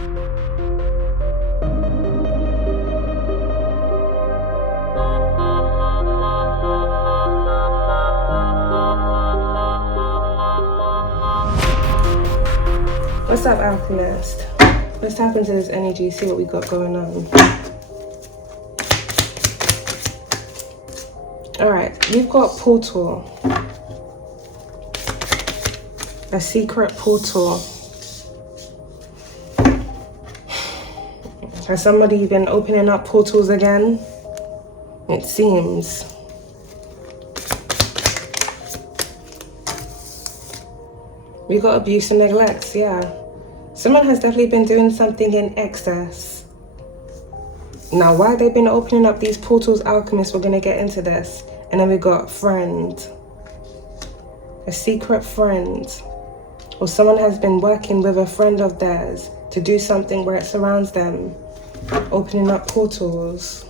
What's up, Alchemist? Let's tap into this energy, see what we got going on. Alright, we've got portal. A secret portal. Has somebody been opening up portals again? It seems. We got abuse and neglect, yeah. Someone has definitely been doing something in excess. Now, why they've been opening up these portals, Alchemist, we're gonna get into this. And then we got friend. A secret friend. Or someone has been working with a friend of theirs to do something where it surrounds them. Opening up portals.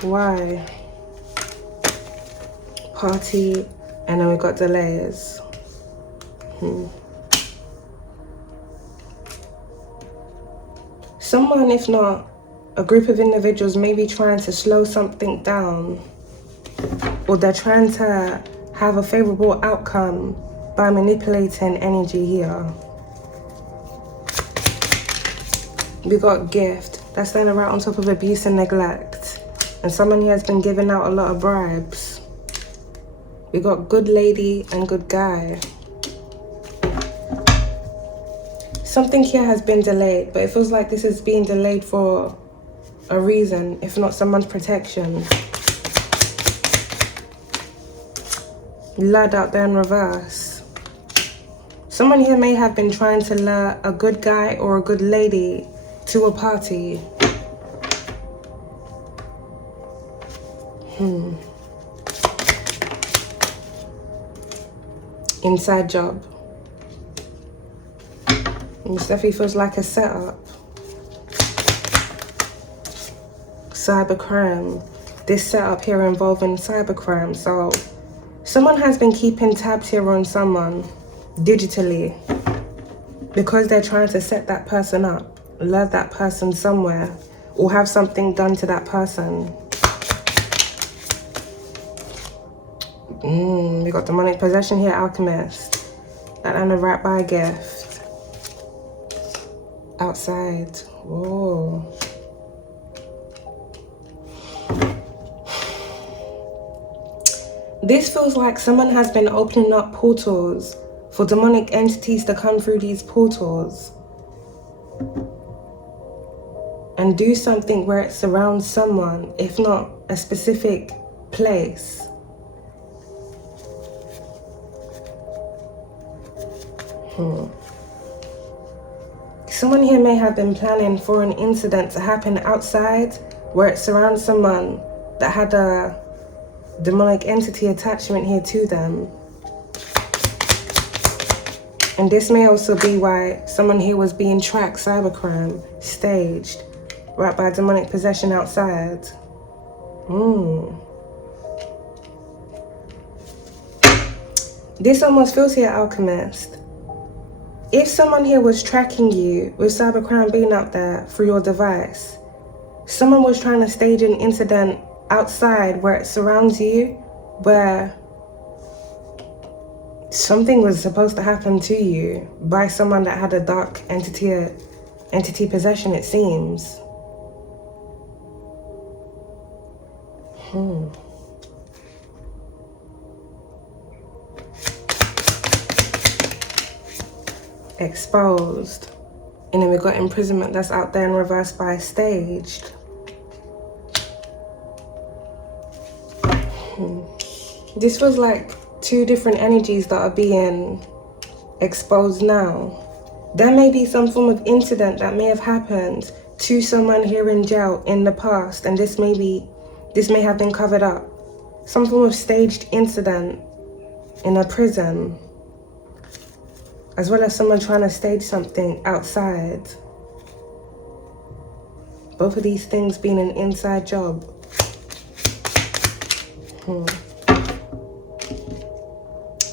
Why? Party. And then we got delays. Someone, if not a group of individuals, may be trying to slow something down, or they're trying to have a favorable outcome by manipulating energy here. We got gift. That's standing right on top of abuse and neglect. And someone here has been giving out a lot of bribes. We got good lady and good guy. Something here has been delayed, but it feels like this is being delayed for a reason, if not someone's protection. Lad out there in reverse. Someone here may have been trying to lure a good guy or a good lady to a party. Inside job. This definitely feels like a setup. Cybercrime. This setup here involving cybercrime. So someone has been keeping tabs here on someone digitally because they're trying to set that person up, lure that person somewhere, or have something done to that person. We got demonic possession here, Alchemist. And a right by gift. Outside. Whoa. This feels like someone has been opening up portals for demonic entities to come through these portals and do something where it surrounds someone, if not a specific place. Someone here may have been planning for an incident to happen outside where it surrounds someone that had a demonic entity attachment here to them. And this may also be why someone here was being tracked, cybercrime, staged, right by demonic possession outside. This almost feels here, Alchemist. If someone here was tracking you with cybercrime being out there through your device, someone was trying to stage an incident outside where it surrounds you, where something was supposed to happen to you by someone that had a dark entity possession, it seems. Exposed. And then we got imprisonment that's out there in reverse by staged. This was like two different energies that are being exposed now. There may be some form of incident that may have happened to someone here in jail in the past, and this may have been covered up. Some form of staged incident in a prison, as well as someone trying to stage something outside. Both of these things being an inside job.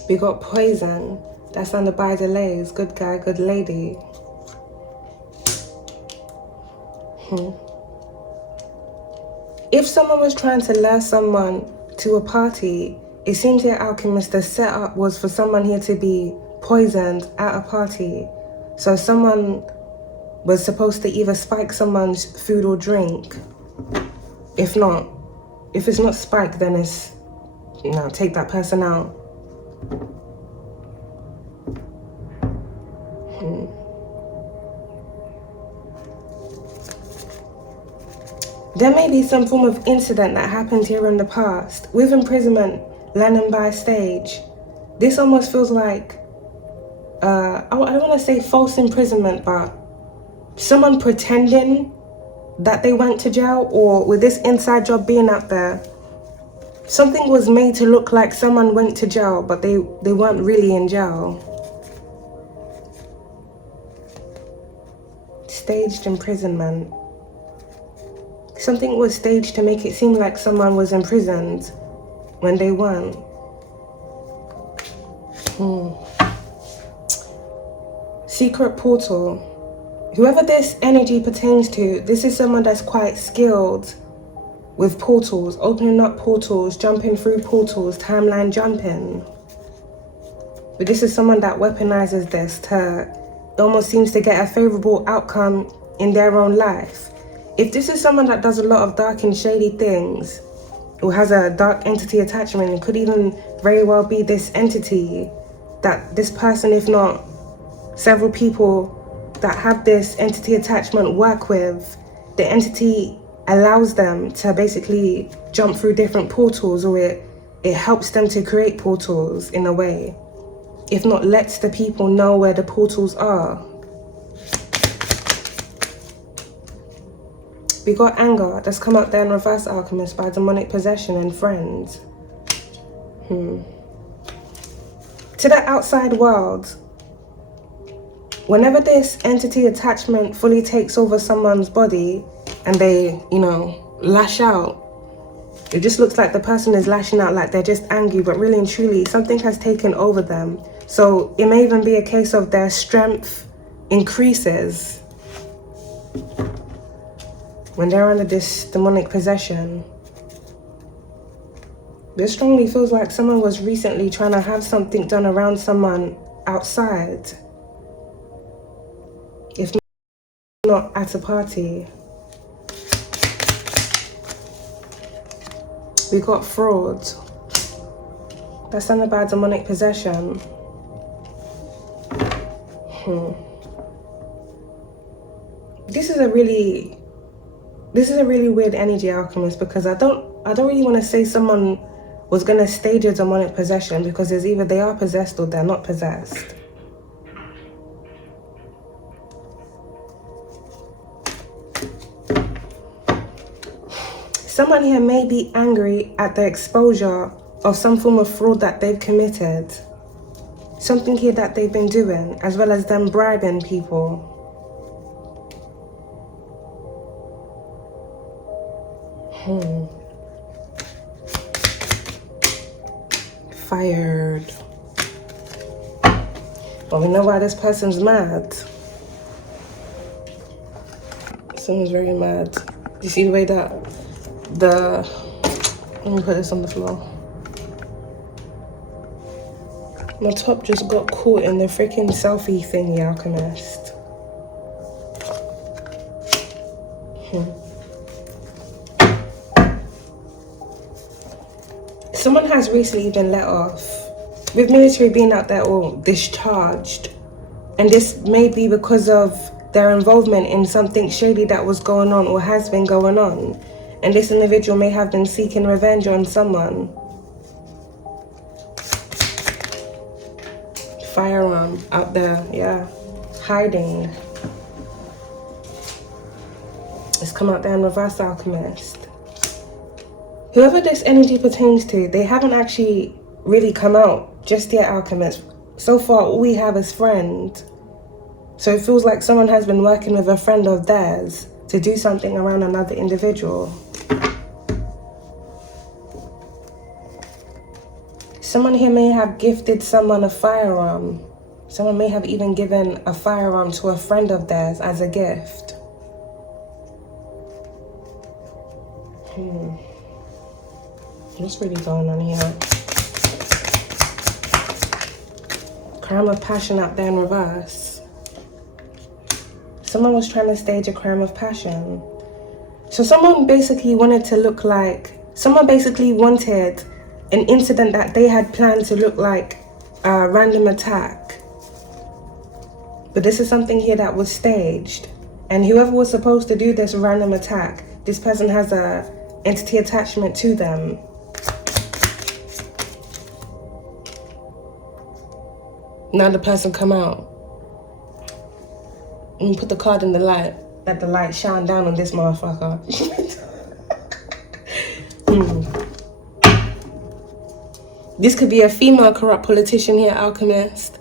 We got poison. That's under by delays. Good guy, good lady. If someone was trying to lure someone to a party, it seems here, Alchemist, the setup was for someone here to be poisoned at a party. So someone was supposed to either spike someone's food or drink. If it's not spiked, then it's, take that person out. There may be some form of incident that happened here in the past, with imprisonment landing by stage. This almost feels like, I don't want to say false imprisonment, but someone pretending that they went to jail, or with this inside job being out there, something was made to look like someone went to jail, but they weren't really in jail. Staged imprisonment. Something was staged to make it seem like someone was imprisoned when they weren't. Secret portal. Whoever this energy pertains to, this is someone that's quite skilled with portals, opening up portals, jumping through portals, timeline jumping. But this is someone that weaponizes this to almost seems to get a favorable outcome in their own life. If this is someone that does a lot of dark and shady things, or has a dark entity attachment, it could even very well be this entity that this person, if not several people that have this entity attachment work with. The entity allows them to basically jump through different portals, or it helps them to create portals in a way. If not, lets the people know where the portals are. We got anger, that's come out there in reverse, Alchemist, by demonic possession and friends. To the outside world, whenever this entity attachment fully takes over someone's body and they, lash out, it just looks like the person is lashing out like they're just angry, but really and truly, something has taken over them. So it may even be a case of their strength increases when they're under this demonic possession. This strongly feels like someone was recently trying to have something done around someone outside, if not at a party. We got fraud. That's under by demonic possession. This is a really weird energy, Alchemist, because I don't really want to say someone was gonna stage a demonic possession, because there's either they are possessed or they're not possessed. Someone here may be angry at the exposure of some form of fraud that they've committed. Something here that they've been doing, as well as them bribing people. Fired. Well, we know why this person's mad. Someone's very mad. You see the way that let me put this on the floor. My top just got caught in the freaking selfie thingy, Alchemist. Someone has recently been let off, with military being out there or discharged. And this may be because of their involvement in something shady that was going on or has been going on. And this individual may have been seeking revenge on someone. Firearm out there, yeah. Hiding. It's come out there in reverse, Alchemist. Whoever this energy pertains to, they haven't actually really come out just yet, Alchemist. So far, all we have is friend. So it feels like someone has been working with a friend of theirs to do something around another individual. Someone here may have gifted someone a firearm. Someone may have even given a firearm to a friend of theirs as a gift. What's really going on here? Crime of passion up there in reverse. Someone was trying to stage a crime of passion. So someone basically wanted to look like, someone basically wanted an incident that they had planned to look like a random attack. But this is something here that was staged. And whoever was supposed to do this random attack, this person has a entity attachment to them. Now the person come out. And put the card in the light. Let the light shine down on this motherfucker. This could be a female corrupt politician here, Alchemist.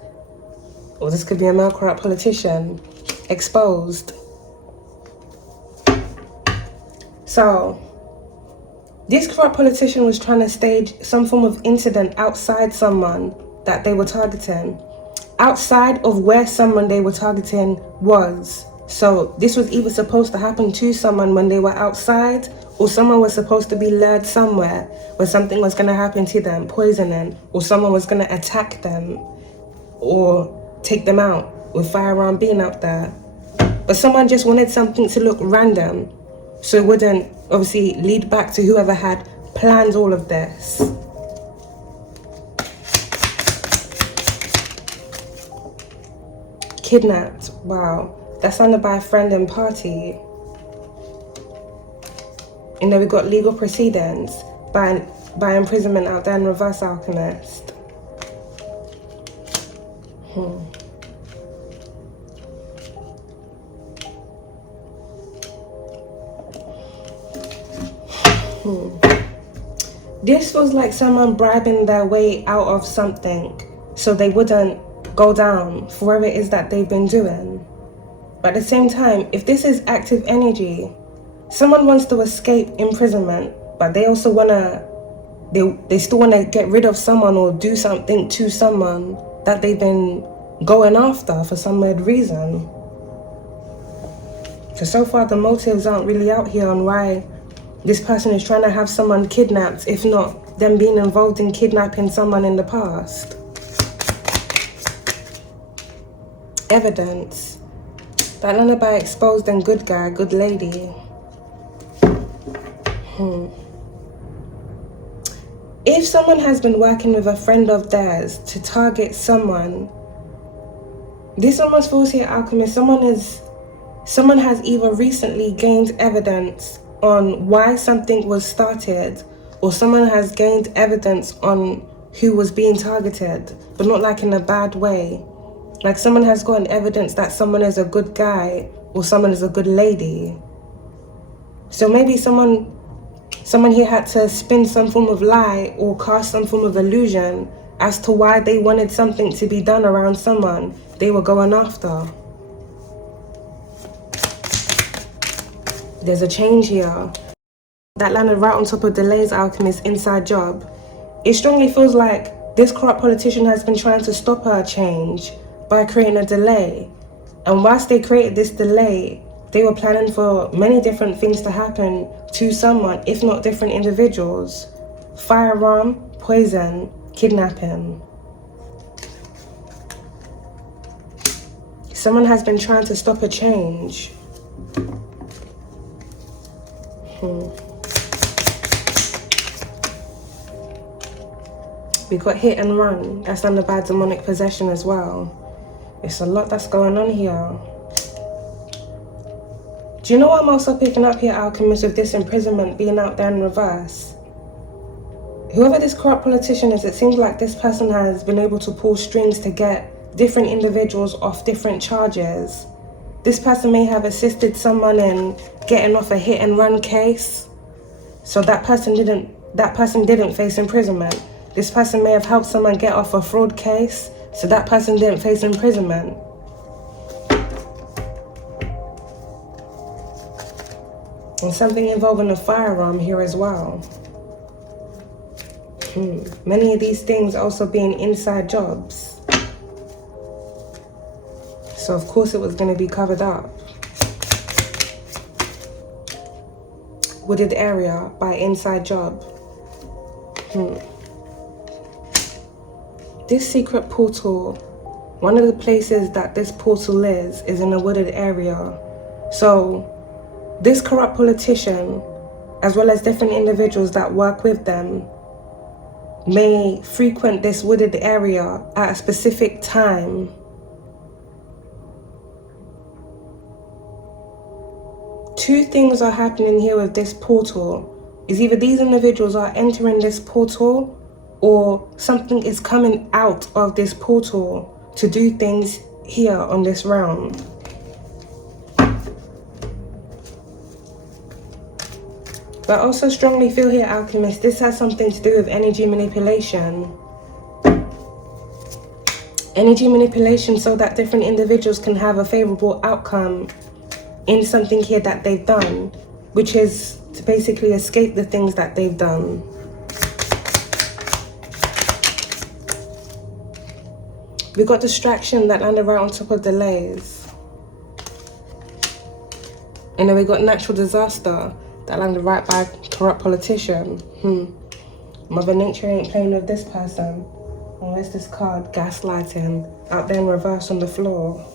Or this could be a male corrupt politician. Exposed. So, this corrupt politician was trying to stage some form of incident outside someone that they were targeting. Outside of where someone they were targeting was. So this was either supposed to happen to someone when they were outside, or someone was supposed to be lured somewhere where something was going to happen to them, poisoning, or someone was going to attack them or take them out with firearm being out there. But someone just wanted something to look random, so it wouldn't obviously lead back to whoever had planned all of this. Kidnapped. Wow. That's under by a friend and party. And then we got legal proceedings by imprisonment out there in reverse, Alchemist. This was like someone bribing their way out of something so they wouldn't go down for whatever it is that they've been doing. But at the same time, if this is active energy, someone wants to escape imprisonment, but they also want to, they still want to get rid of someone or do something to someone that they've been going after for some weird reason. So far the motives aren't really out here on why this person is trying to have someone kidnapped, if not them being involved in kidnapping someone in the past. Evidence. That lullaby exposed and good guy, good lady. If someone has been working with a friend of theirs to target someone, this almost feels here, Alchemist, someone has either recently gained evidence on why something was started, or someone has gained evidence on who was being targeted, but not like in a bad way. Like someone has gotten evidence that someone is a good guy or someone is a good lady. So maybe someone here had to spin some form of lie or cast some form of illusion as to why they wanted something to be done around someone they were going after. There's a change here. That landed right on top of Delay's Alchemist inside job. It strongly feels like this corrupt politician has been trying to stop her change by creating a delay. And whilst they created this delay, they were planning for many different things to happen to someone, if not different individuals. Firearm, poison, kidnapping. Someone has been trying to stop a change. We got hit and run. That's under bad demonic possession as well. It's a lot that's going on here. Do you know what I'm also picking up here, Alchemist, with this imprisonment being out there in reverse? Whoever this corrupt politician is, it seems like this person has been able to pull strings to get different individuals off different charges. This person may have assisted someone in getting off a hit and run case, so that person didn't face imprisonment. This person may have helped someone get off a fraud case, so that person didn't face imprisonment. And something involving a firearm here as well. Many of these things also being inside jobs. So of course it was going to be covered up. wooded area by inside job. This secret portal, one of the places that this portal is in a wooded area. So this corrupt politician, as well as different individuals that work with them, may frequent this wooded area at a specific time. Two things are happening here with this portal. Is either these individuals are entering this portal, or something is coming out of this portal to do things here on this realm. But I also strongly feel here, Alchemist, this has something to do with energy manipulation. Energy manipulation so that different individuals can have a favorable outcome in something here that they've done, which is to basically escape the things that they've done. We got distraction that landed right on top of delays. And then we got natural disaster that landed right by corrupt politician. Mother Nature ain't playing with this person. Oh, where's this card? Gaslighting. Out there in reverse on the floor.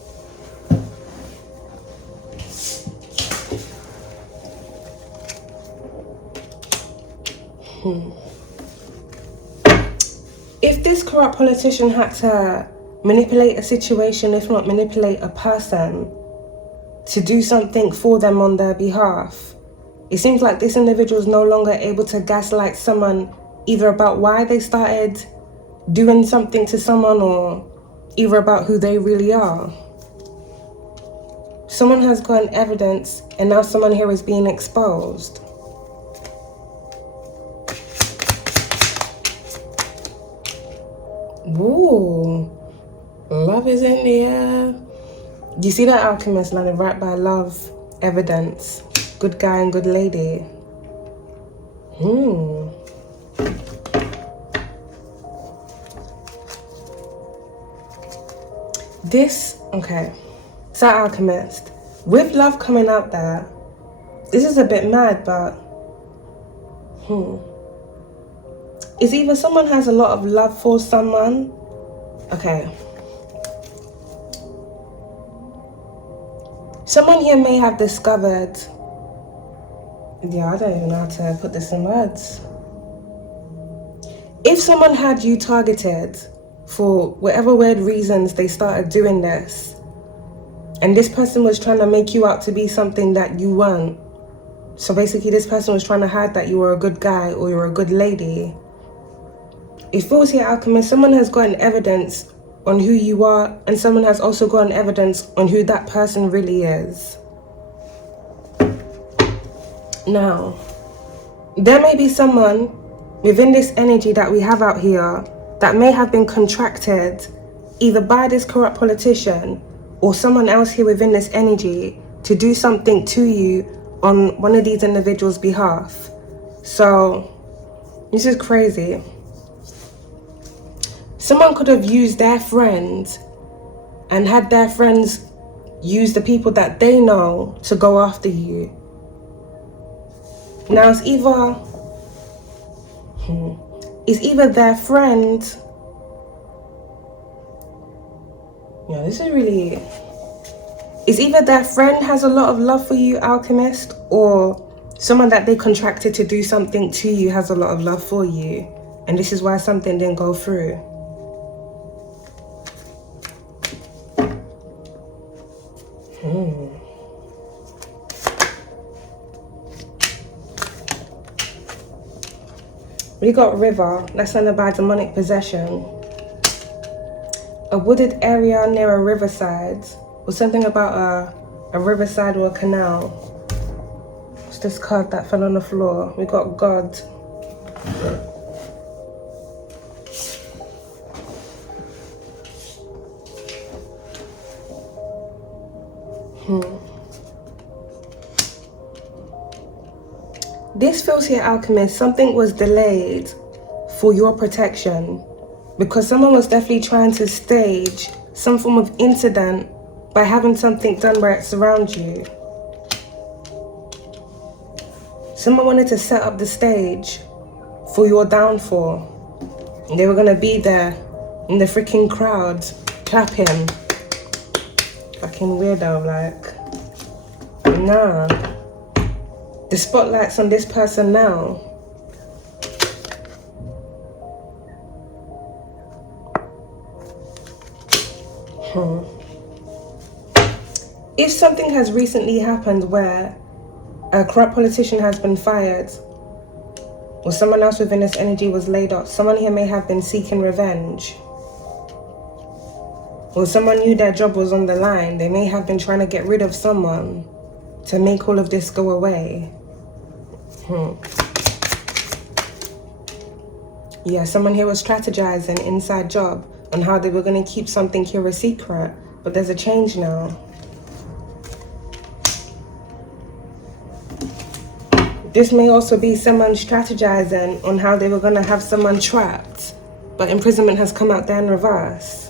If this corrupt politician had to manipulate a situation, if not manipulate a person, to do something for them on their behalf, it seems like this individual is no longer able to gaslight someone either about why they started doing something to someone, or either about who they really are. Someone has gotten evidence and now someone here is being exposed. Ooh, love is in the air. You see that, Alchemist, landed right by love, evidence, good guy and good lady. This, okay. So, Alchemist, with love coming out there, this is a bit mad, but it's either someone has a lot of love for someone. Okay. Someone here may have discovered, I don't even know how to put this in words. If someone had you targeted for whatever weird reasons they started doing this, and this person was trying to make you out to be something that you weren't. So basically this person was trying to hide that you were a good guy or you were a good lady. It feels here, Alchemist, someone has gotten evidence on who you are, and someone has also gotten evidence on who that person really is. Now, there may be someone within this energy that we have out here that may have been contracted either by this corrupt politician or someone else here within this energy to do something to you on one of these individuals' behalf. So, this is crazy. Someone could have used their friends and had their friends use the people that they know to go after you. Now it's either their friend. Yeah, this is really. It's either their friend has a lot of love for you, Alchemist, or someone that they contracted to do something to you has a lot of love for you, and this is why something didn't go through. We got river, that's under by demonic possession. A wooded area near a riverside, or something about a riverside or a canal. What's this card that fell on the floor? We got God. This feels here, Alchemist, something was delayed for your protection because someone was definitely trying to stage some form of incident by having something done where it surrounds you. Someone wanted to set up the stage for your downfall. They were gonna be there in the freaking crowd, clapping. Fucking weirdo, like. Nah. The spotlight's on this person now. If something has recently happened where a corrupt politician has been fired, or someone else within this energy was laid off, someone here may have been seeking revenge, or someone knew their job was on the line. They may have been trying to get rid of someone to make all of this go away. Yeah, someone here was strategizing inside job on how they were going to keep something here a secret, but there's a change now. This may also be someone strategizing on how they were going to have someone trapped, but imprisonment has come out there in reverse.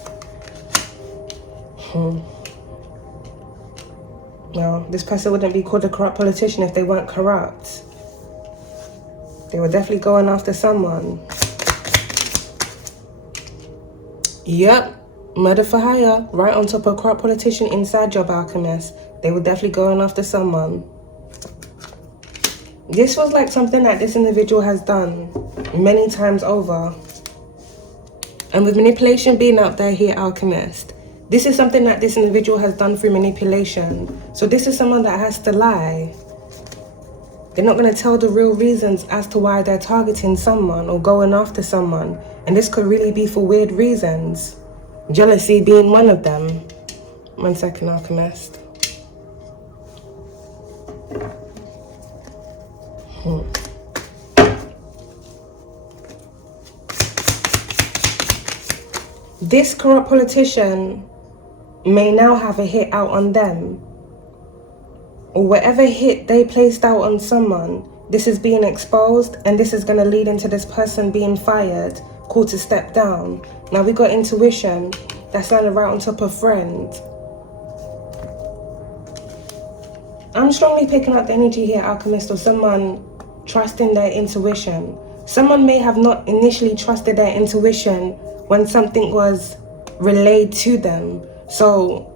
No, this person wouldn't be called a corrupt politician if they weren't corrupt. They were definitely going after someone. Yep, murder for hire, right on top of corrupt politician inside job alchemist. They were definitely going after someone. This was like something that this individual has done many times over. And with manipulation being out there here, alchemist, this is something that this individual has done through manipulation. So this is someone that has to lie. They're not going to tell the real reasons as to why they're targeting someone or going after someone. And this could really be for weird reasons. Jealousy being one of them. 1 second, alchemist. This corrupt politician may now have a hit out on them, or whatever hit they placed out on someone, this is being exposed, and this is going to lead into this person being fired, called to step down. Now we got intuition, that's landed right on top of friend. I'm strongly picking up the energy here, alchemist, of someone trusting their intuition. Someone may have not initially trusted their intuition when something was relayed to them. So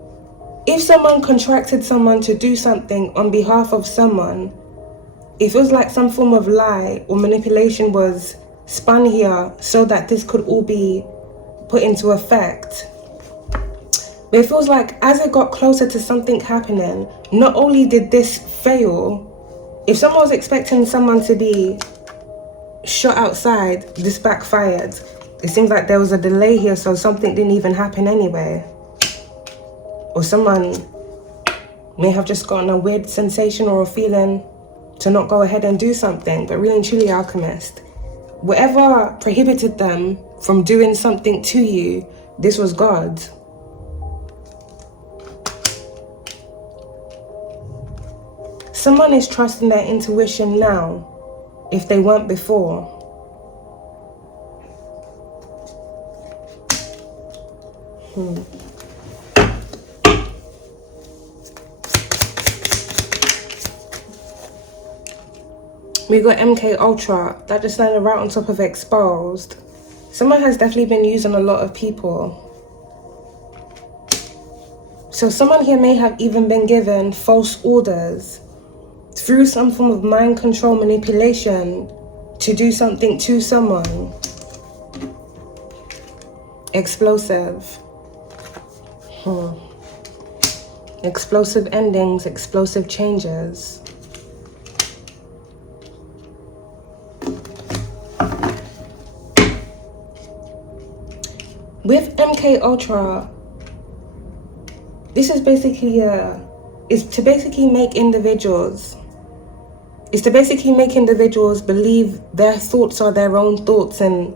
if someone contracted someone to do something on behalf of someone, it feels like some form of lie or manipulation was spun here so that this could all be put into effect. But it feels like as it got closer to something happening, not only did this fail, if someone was expecting someone to be shot outside, this backfired. It seems like there was a delay here, so something didn't even happen anyway. Or someone may have just gotten a weird sensation or a feeling to not go ahead and do something. But really and truly, alchemist, whatever prohibited them from doing something to you, this was God. Someone is trusting their intuition now, if they weren't before. We got MK Ultra, that just landed right on top of exposed. Someone has definitely been using a lot of people. So someone here may have even been given false orders through some form of mind control manipulation to do something to someone. Explosive. Explosive endings, explosive changes. With MK Ultra, this is basically to basically make individuals believe their thoughts are their own thoughts, and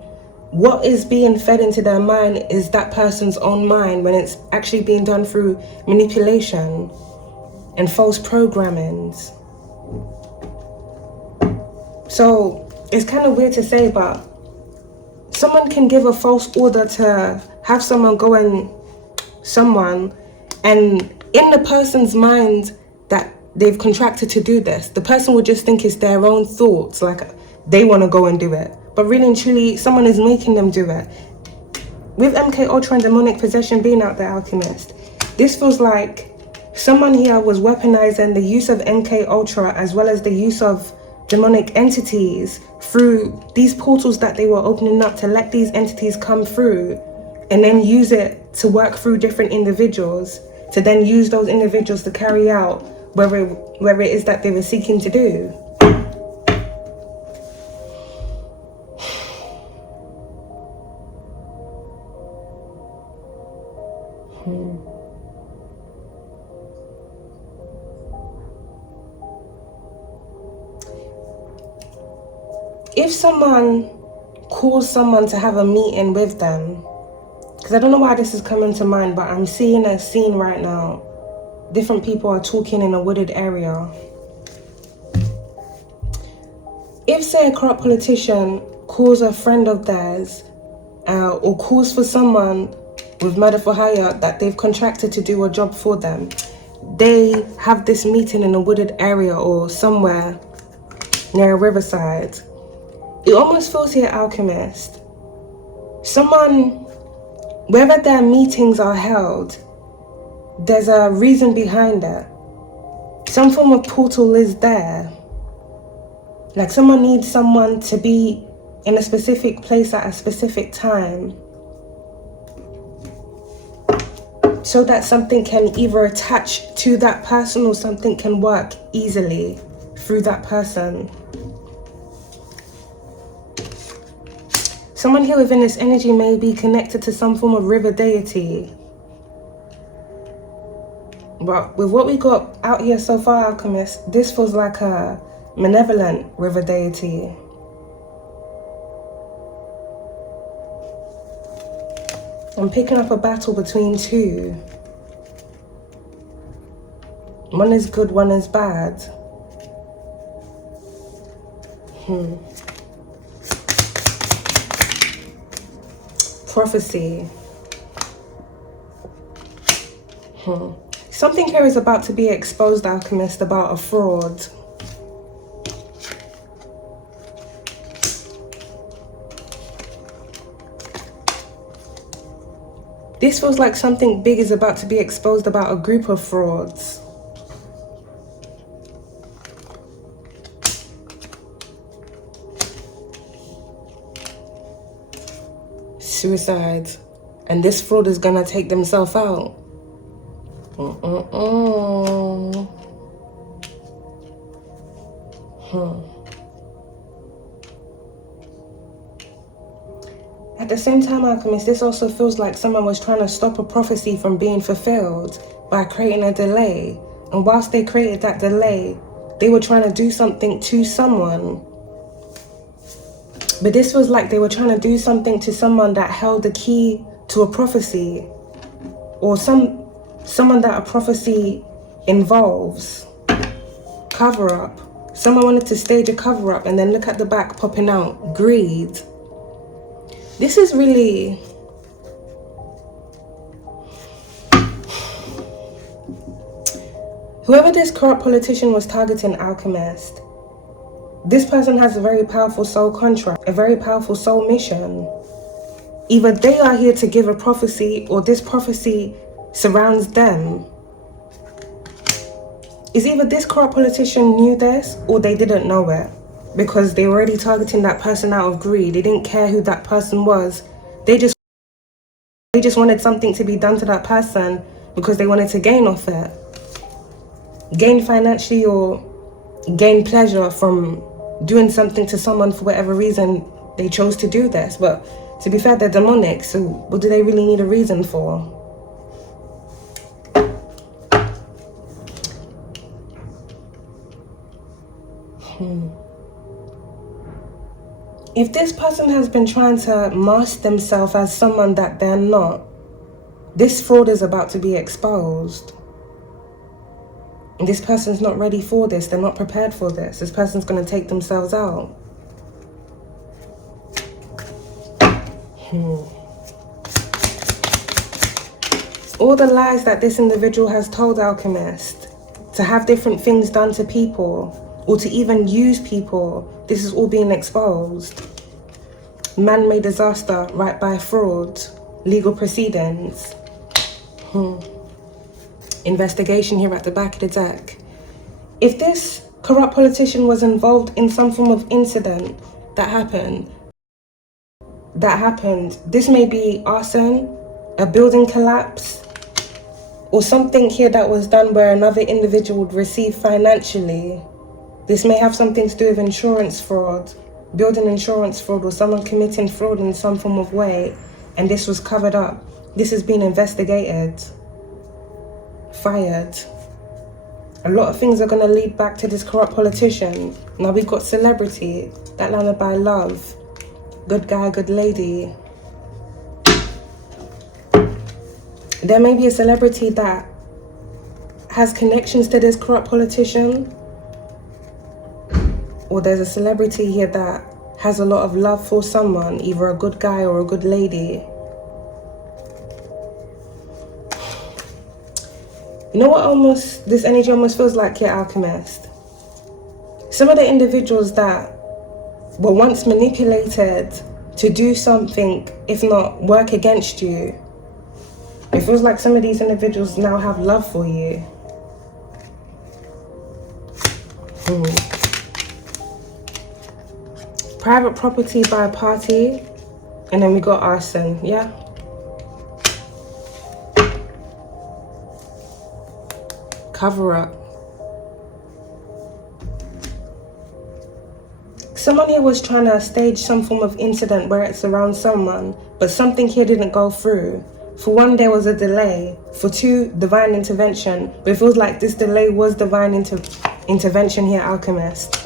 what is being fed into their mind is that person's own mind, when it's actually being done through manipulation and false programmings. So it's kind of weird to say, but someone can give a false order to have someone and in the person's mind that they've contracted to do this. The person would just think it's their own thoughts, like they want to go and do it. But really and truly, someone is making them do it. With MK Ultra and demonic possession being out there, Alchemist, this feels like someone here was weaponizing the use of MK Ultra as well as the use of demonic entities through these portals that they were opening up to let these entities come through, and then use it to work through different individuals, to then use those individuals to carry out whatever it is that they were seeking to do. If someone calls someone to have a meeting with them, because I don't know why this is coming to mind, but I'm seeing a scene right now. Different people are talking in a wooded area. If, say, a corrupt politician calls a friend of theirs or calls for someone with murder for hire that they've contracted to do a job for them, they have this meeting in a wooded area or somewhere near a riverside. It almost feels here, Alchemist, someone, wherever their meetings are held, there's a reason behind it. Some form of portal is there. Like someone needs someone to be in a specific place at a specific time, so that something can either attach to that person or something can work easily through that person. Someone here within this energy may be connected to some form of river deity. But with what we got out here so far, Alchemist, this feels like a malevolent river deity. I'm picking up a battle between two. One is good, one is bad. Prophecy. Something here is about to be exposed, Alchemist, about a fraud. This feels like something big is about to be exposed about a group of frauds. Suicide. And this fraud is gonna take themselves out. At the same time, Alchemist, this also feels like someone was trying to stop a prophecy from being fulfilled by creating a delay. And whilst they created that delay, they were trying to do something to someone. But this was like they were trying to do something to someone that held the key to a prophecy, or someone that a prophecy involves. Cover up. Someone wanted to stage a cover up and then look at the back popping out. Greed. This is really... Whoever this corrupt politician was targeting, Alchemist, this person has a very powerful soul contract, a very powerful soul mission. Either they are here to give a prophecy, or this prophecy surrounds them. It's either this corrupt politician knew this, or they didn't know it, because they were already targeting that person out of greed. They didn't care who that person was. They just wanted something to be done to that person because they wanted to gain off it. Gain financially or gain pleasure from doing something to someone for whatever reason they chose to do this. But to be fair, they're demonic, so what do they really need a reason for? If this person has been trying to mask themselves as someone that they're not, this fraud is about to be exposed. And this person's not ready for this. They're not prepared for this. This person's going to take themselves out. All the lies that this individual has told, Alchemist, to to have different things done to people, or to even use people. This is all being exposed. Man-made disaster right by fraud, legal proceedings. Investigation here at the back of the deck. If this corrupt politician was involved in some form of incident that happened, this may be arson, a building collapse, or something here that was done where another individual would receive financially. This may have something to do with insurance fraud, building insurance fraud, or someone committing fraud in some form of way, and this was covered up. This has been investigated, fired. A lot of things are going to lead back to this corrupt politician. Now we've got celebrity, that landed by love, good guy, good lady. There may be a celebrity that has connections to this corrupt politician, or there's a celebrity here that has a lot of love for someone, either a good guy or a good lady. You know what this energy almost feels like here, Alchemist? Some of the individuals that were once manipulated to do something, if not work against you, it feels like some of these individuals now have love for you. Private property by a party, and then we got arson, yeah? Cover up. Someone here was trying to stage some form of incident where it's around someone, but something here didn't go through. For one, there was a delay. For two, divine intervention. But it feels like this delay was divine intervention here, Alchemist.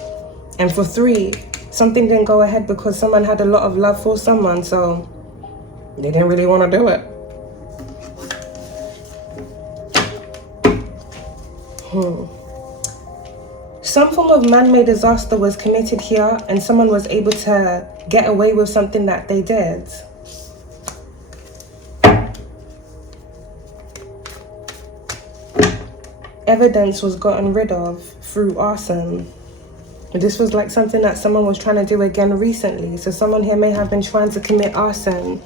And for three, something didn't go ahead because someone had a lot of love for someone, so they didn't really want to do it. Some form of man-made disaster was committed here, and someone was able to get away with something that they did. Evidence was gotten rid of through arson. This was like something that someone was trying to do again recently. So someone here may have been trying to commit arson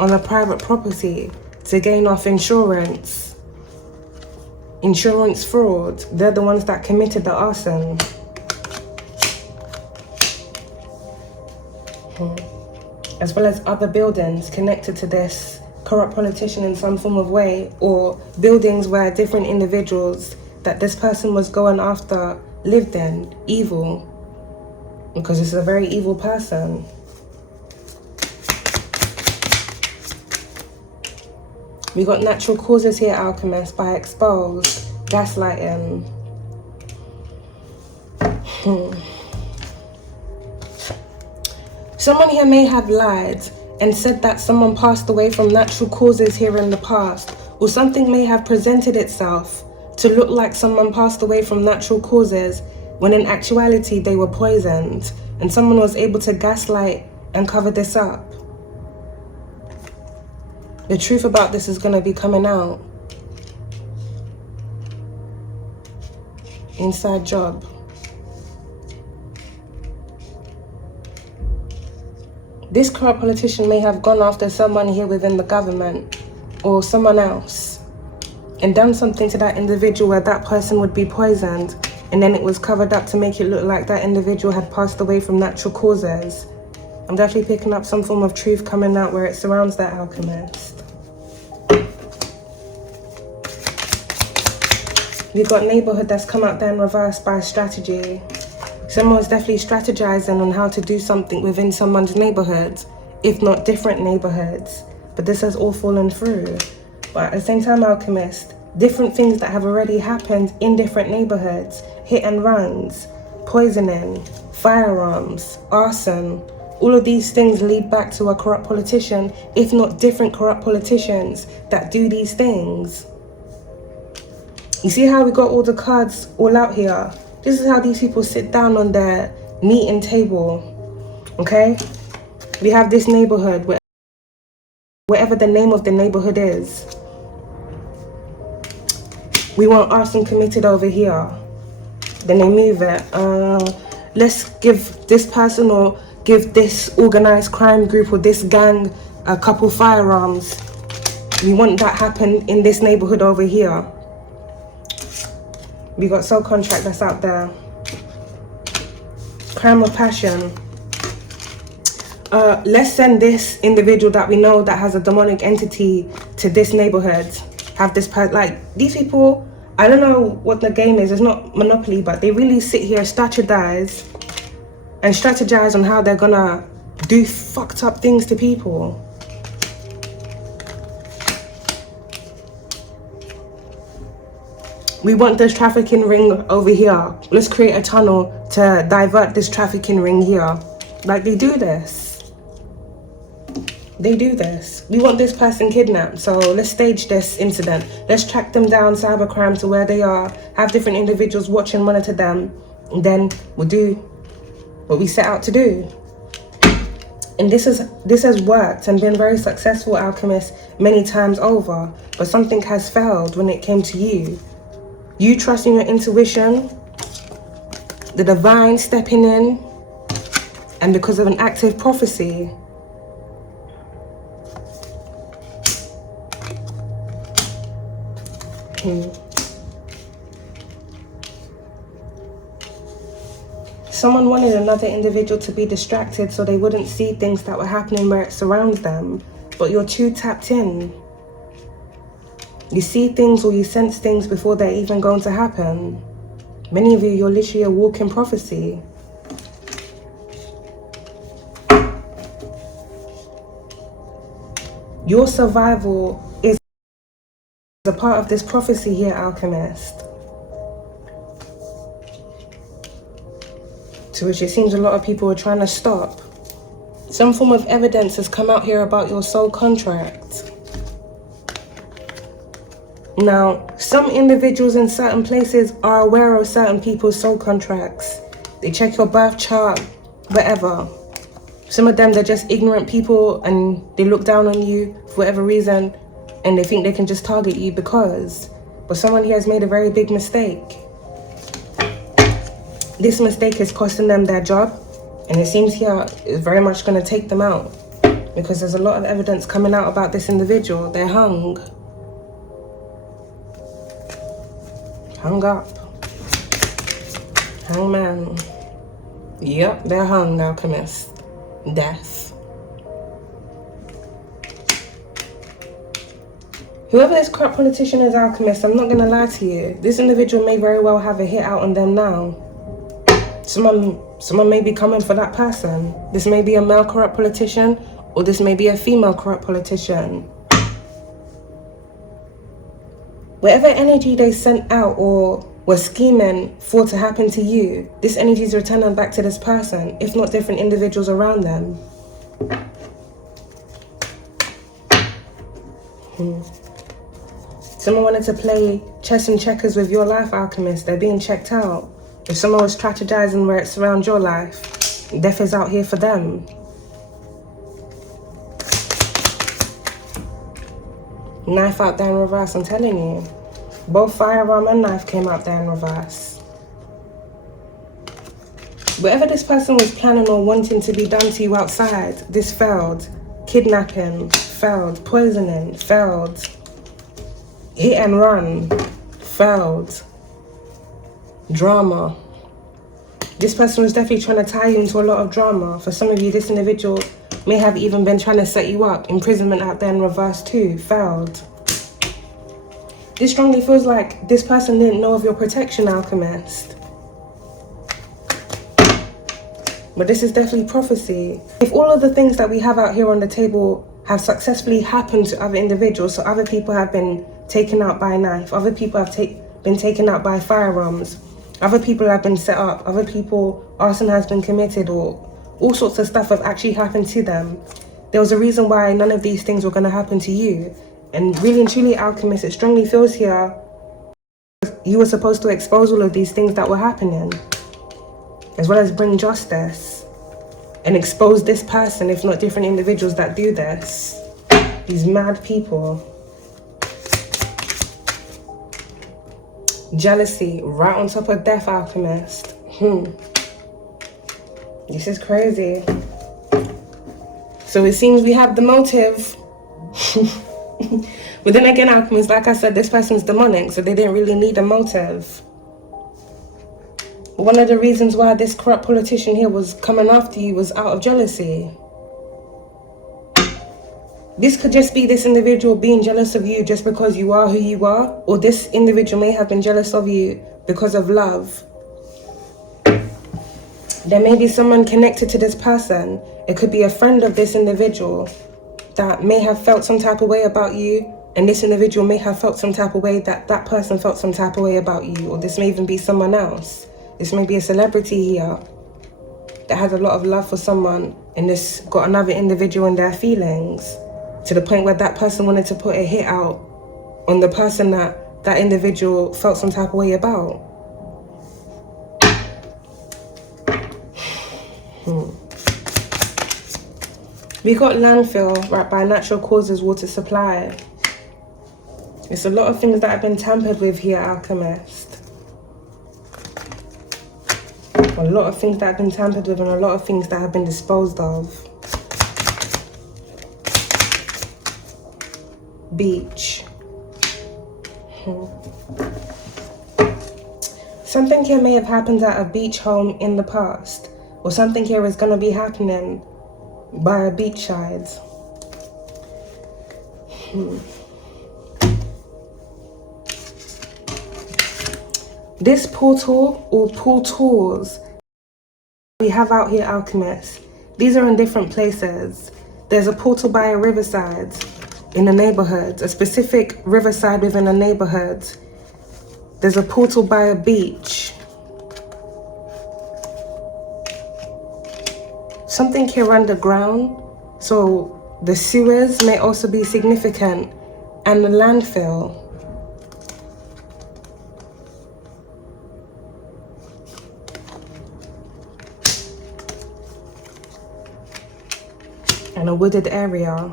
on a private property to gain off insurance. Insurance fraud. They're the ones that committed the arson. As well as other buildings connected to this corrupt politician in some form of way, or buildings where different individuals that this person was going after lived in, evil, because it's a very evil person. We got natural causes here, Alchemist, by exposed, gaslighting. Someone here may have lied and said that someone passed away from natural causes here in the past, or something may have presented itself to look like someone passed away from natural causes when in actuality they were poisoned, and someone was able to gaslight and cover this up. The truth about this is going to be coming out. Inside job. This corrupt politician may have gone after someone here within the government or someone else and done something to that individual where that person would be poisoned, and then it was covered up to make it look like that individual had passed away from natural causes. I'm definitely picking up some form of truth coming out where it surrounds that, Alchemist. We've got neighborhood that's come out there in reverse by strategy. Someone was definitely strategizing on how to do something within someone's neighborhood, if not different neighborhoods. But this has all fallen through. But at the same time, Alchemist, different things that have already happened in different neighborhoods, hit and runs, poisoning, firearms, arson, all of these things lead back to a corrupt politician, if not different corrupt politicians that do these things. You see how we got all the cards all out here? This is how these people sit down on their meeting table, okay? We have this neighborhood, wherever the name of the neighborhood is. We want arson committed over here. Then they move it. Let's give this person or give this organized crime group or this gang a couple firearms. We want that happen in this neighborhood over here. We got soul contract that's out there. Crime of passion. Let's send this individual that we know that has a demonic entity to this neighborhood. Have this like these people, I don't know what the game is, it's not Monopoly, but they really sit here, strategize on how they're gonna do fucked up things to people. We want this trafficking ring over here. Let's create a tunnel to divert this trafficking ring here. Like, they do this. They do this. We want this person kidnapped, so let's stage this incident. Let's track them down, cybercrime, to where they are, have different individuals watch and monitor them, and then we'll do what we set out to do. And this has worked and been very successful, Alchemist, many times over, but something has failed when it came to you. You trusting your intuition, the divine stepping in, and because of an active prophecy. Someone wanted another individual to be distracted so they wouldn't see things that were happening where it surrounds them, but you're too tapped in. You see things or you sense things before they're even going to happen. Many of you, you're literally a walking prophecy. Your survival is a part of this prophecy here, Alchemist. To which it seems a lot of people are trying to stop. Some form of evidence has come out here about your soul contract. Now, some individuals in certain places are aware of certain people's soul contracts. They check your birth chart, whatever. Some of them, they're just ignorant people and they look down on you for whatever reason and they think they can just target you because. But someone here has made a very big mistake. This mistake is costing them their job, and it seems here is very much going to take them out because there's a lot of evidence coming out about this individual. They're hung. Hung up. Hangman. Yep, they're hung, Alchemist. Death. Whoever this corrupt politician is, Alchemist, I'm not going to lie to you. This individual may very well have a hit out on them now. Someone may be coming for that person. This may be a male corrupt politician, or this may be a female corrupt politician. Whatever energy they sent out or were scheming for to happen to you, this energy is returning back to this person, if not different individuals around them. Someone wanted to play chess and checkers with your life, Alchemist. They're being checked out. If someone was strategizing where it surrounds your life, death is out here for them. Knife out there in reverse, I'm telling you. Both firearm and knife came out there in reverse. Whatever this person was planning or wanting to be done to you outside, this failed. Kidnapping, failed. Poisoning, failed. Hit and run, failed. Drama. This person was definitely trying to tie you into a lot of drama. For some of you, this individual may have even been trying to set you up. Imprisonment out there in reverse too, failed. This strongly feels like this person didn't know of your protection, Alchemist. But this is definitely prophecy. If all of the things that we have out here on the table have successfully happened to other individuals, so other people have been taken out by a knife, other people have been taken out by firearms, other people have been set up, other people, arson has been committed, or all sorts of stuff have actually happened to them. There was a reason why none of these things were going to happen to you. And really and truly, Alchemist, it strongly feels here you were supposed to expose all of these things that were happening, as well as bring justice and expose this person, if not different individuals that do this. These mad people. Jealousy, right on top of death, Alchemist. This is crazy. So it seems we have the motive. But then again, Alchemist, like I said, this person's demonic, so they didn't really need a motive. But one of the reasons why this corrupt politician here was coming after you was out of jealousy. This could just be this individual being jealous of you just because you are who you are, or this individual may have been jealous of you because of love. There may be someone connected to this person. It could be a friend of this individual that may have felt some type of way about you, and this individual may have felt some type of way that that person felt some type of way about you, or this may even be someone else. This may be a celebrity here that has a lot of love for someone, and this got another individual in their feelings, to the point where that person wanted to put a hit out on the person that that individual felt some type of way about. We got landfill, right, by natural causes, water supply. It's a lot of things that have been tampered with here, Alchemist. A lot of things that have been tampered with and a lot of things that have been disposed of. Beach. Something here may have happened at a beach home in the past, or something here is going to be happening by a beachside. This portal or portals we have out here, Alchemist, these are in different places. There's a portal by a riverside in a neighborhood, a specific riverside within a neighborhood. There's a portal by a beach. Something here underground, so the sewers may also be significant, and the landfill. And a wooded area.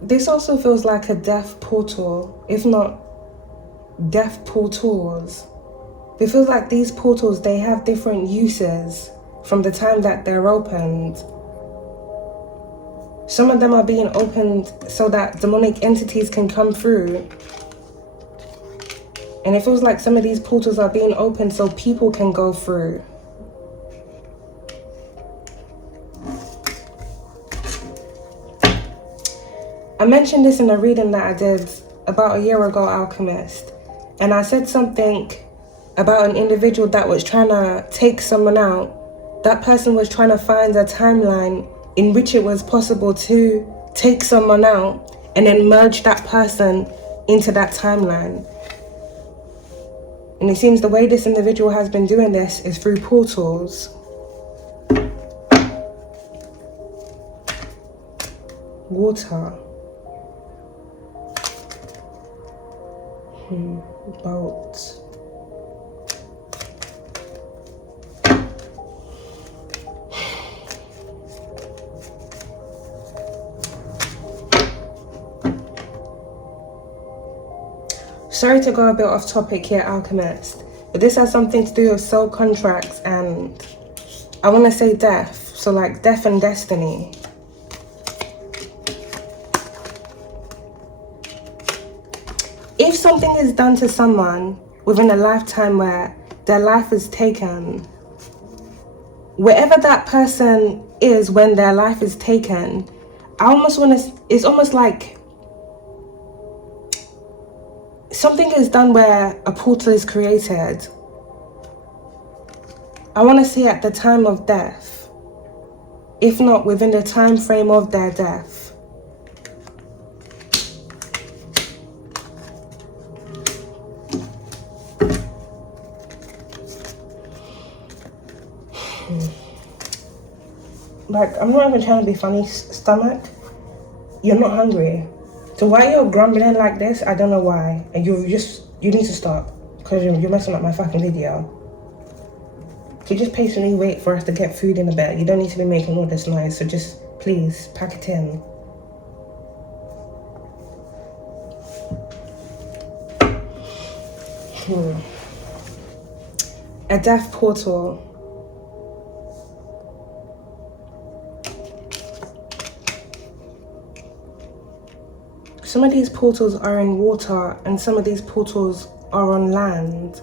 This also feels like a death portal, if not death portals. It feels like these portals, they have different uses from the time that they're opened. Some of them are being opened so that demonic entities can come through. And it feels like some of these portals are being opened so people can go through. I mentioned this in a reading that I did about a year ago, Alchemist. And I said something about an individual that was trying to take someone out. That person was trying to find a timeline in which it was possible to take someone out and then merge that person into that timeline. And it seems the way this individual has been doing this is through portals. Water. Boat. Sorry to go a bit off topic here, Alchemist, but this has something to do with soul contracts and I want to say death. So like death and destiny. If something is done to someone within a lifetime where their life is taken, wherever that person is when their life is taken, I almost want to, it's almost like something is done where a portal is created. I want to say at the time of death, if not within the time frame of their death. Like, I'm not even trying to be funny, stomach. You're not hungry. So why you're grumbling like this, I don't know why. And you need to stop. Because you're messing up my fucking video. Can you just patiently wait for us to get food in a bit? You don't need to be making all this noise, so just please pack it in. A death portal. Some of these portals are in water and some of these portals are on land.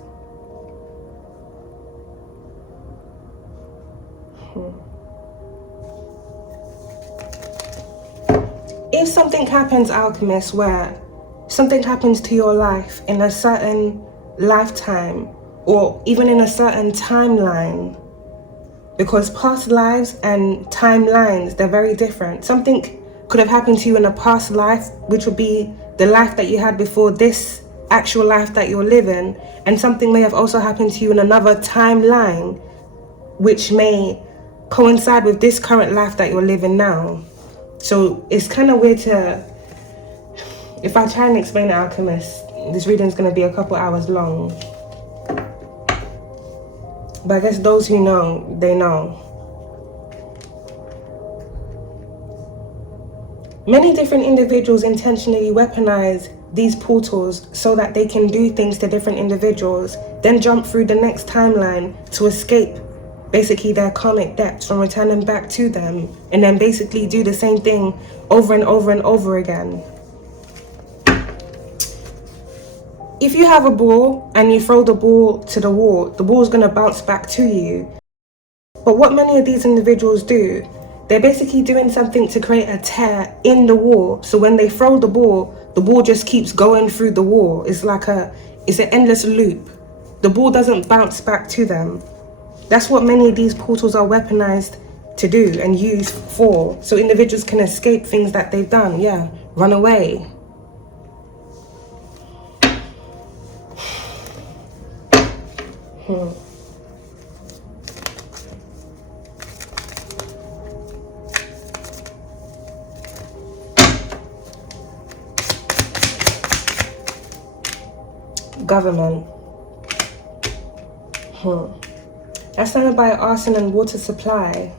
If something happens, Alchemist, where something happens to your life in a certain lifetime or even in a certain timeline, because past lives and timelines, they're very different. Something could have happened to you in a past life, which would be the life that you had before this actual life that you're living, and something may have also happened to you in another timeline, which may coincide with this current life that you're living now. So it's kind of weird to, if I try and explain it, Alchemist, this reading is going to be a couple hours long. But I guess those who know, they know. Many different individuals intentionally weaponize these portals so that they can do things to different individuals, then jump through the next timeline to escape basically their karmic debts from returning back to them, and then basically do the same thing over and over and over again. If you have a ball and you throw the ball to the wall, the ball is going to bounce back to you. But what many of these individuals do, they're basically doing something to create a tear in the wall. So when they throw the ball just keeps going through the wall. It's an endless loop. The ball doesn't bounce back to them. That's what many of these portals are weaponized to do and used for. So individuals can escape things that they've done. Yeah, run away. Government. That's not by arson and water supply.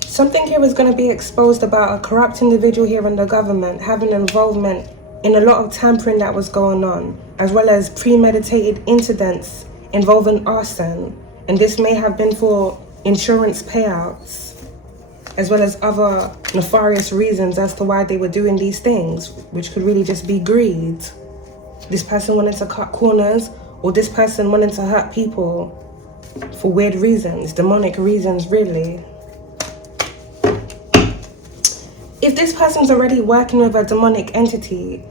Something here is going to be exposed about a corrupt individual here in the government having involvement in a lot of tampering that was going on, as well as premeditated incidents involving arson. And this may have been for insurance payouts, as well as other nefarious reasons as to why they were doing these things, which could really just be greed. This person wanted to cut corners, or this person wanted to hurt people for weird reasons, demonic reasons, really. If this person's already working with a demonic entity,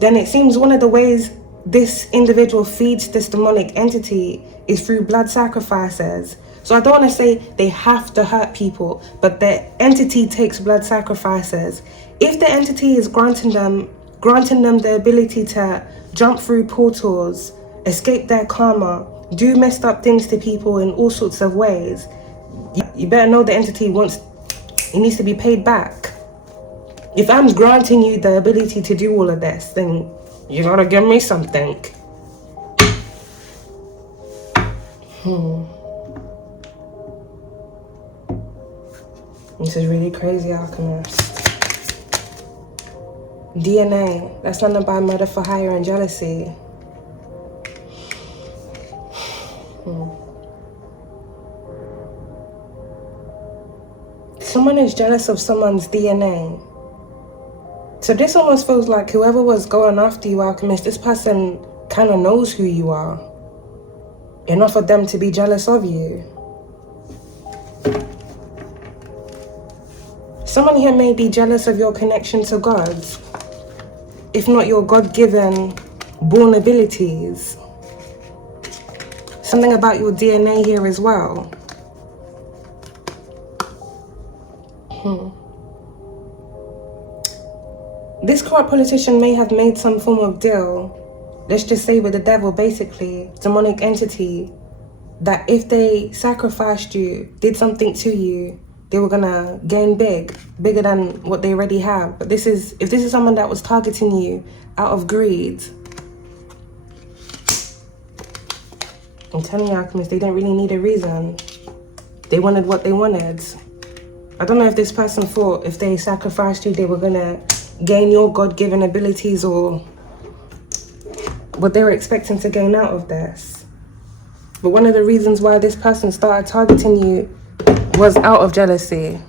then it seems one of the ways this individual feeds this demonic entity is through blood sacrifices. So I don't want to say they have to hurt people, but the entity takes blood sacrifices. If the entity is granting them the ability to jump through portals, escape their karma, do messed up things to people in all sorts of ways, you better know the entity needs to be paid back. If I'm granting you the ability to do all of this, then you gotta give me something. This is really crazy, Alchemist. DNA, that's not about murder for hire and jealousy. Someone is jealous of someone's DNA. So this almost feels like whoever was going after you, Alchemist, this person kind of knows who you are, enough for them to be jealous of you. Someone here may be jealous of your connection to God, if not your God-given born abilities. Something about your DNA here as well. This corrupt politician may have made some form of deal, let's just say with the devil, basically, demonic entity, that if they sacrificed you, did something to you, they were gonna gain bigger than what they already have. But if this is someone that was targeting you out of greed, I'm telling you, Alchemist, they didn't really need a reason. They wanted what they wanted. I don't know if this person thought if they sacrificed you, they were gonna gain your God-given abilities or what they were expecting to gain out of this. But one of the reasons why this person started targeting you was out of jealousy.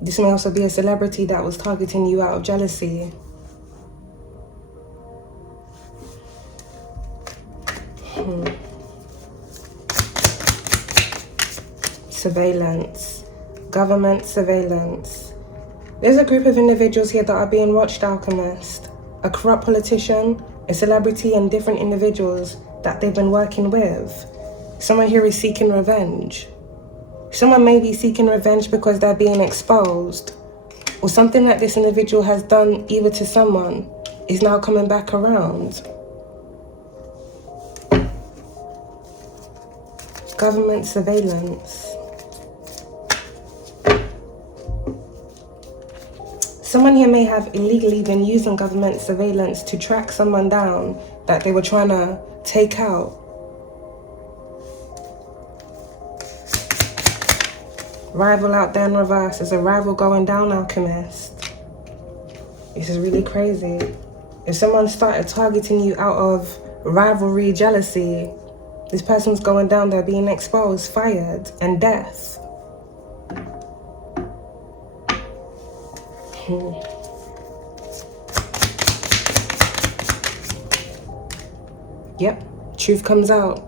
This may also be a celebrity that was targeting you out of jealousy. Surveillance. Government surveillance. There's a group of individuals here that are being watched, Alchemist. A corrupt politician, a celebrity, and different individuals that they've been working with. Someone here is seeking revenge. Someone may be seeking revenge because they're being exposed. Or something that this individual has done either to someone is now coming back around. Government surveillance. Someone here may have illegally been using government surveillance to track someone down that they were trying to take out. Rival out there in reverse. There's a rival going down, Alchemist. This is really crazy. If someone started targeting you out of rivalry, jealousy, this person's going down, they're being exposed, fired, and death. Yep, truth comes out.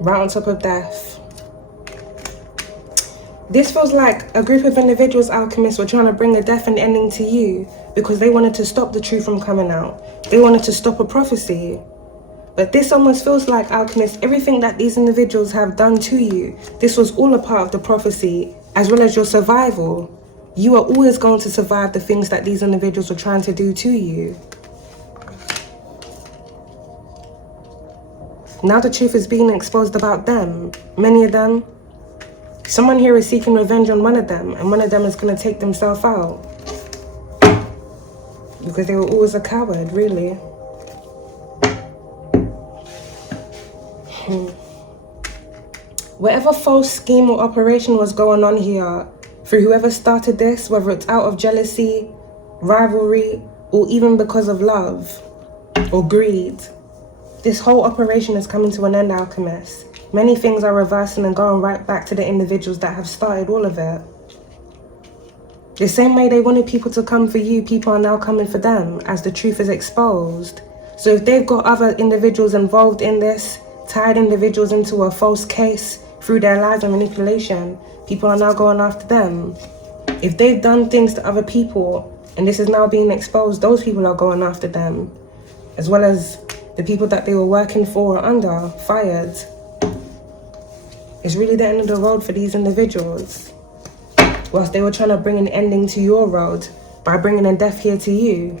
Right on top of death. This feels like a group of individuals, Alchemists, were trying to bring a death and ending to you because they wanted to stop the truth from coming out. They wanted to stop a prophecy. But this almost feels like, Alchemist, everything that these individuals have done to you, this was all a part of the prophecy, as well as your survival. You are always going to survive the things that these individuals were trying to do to you. Now the truth is being exposed about them. Many of them. Someone here is seeking revenge on one of them, and one of them is going to take themselves out. Because they were always a coward, really. Whatever false scheme or operation was going on here, through whoever started this, whether it's out of jealousy, rivalry, or even because of love or greed, this whole operation is coming to an end, Alchemist. Many things are reversing and going right back to the individuals that have started all of it. The same way they wanted people to come for you, people are now coming for them as the truth is exposed. So if they've got other individuals involved in this, tied individuals into a false case through their lies and manipulation, people are now going after them. If they've done things to other people and this is now being exposed, those people are going after them, as well as the people that they were working for or under, fired. It's really the end of the road for these individuals. Whilst they were trying to bring an ending to your road by bringing a death here to you.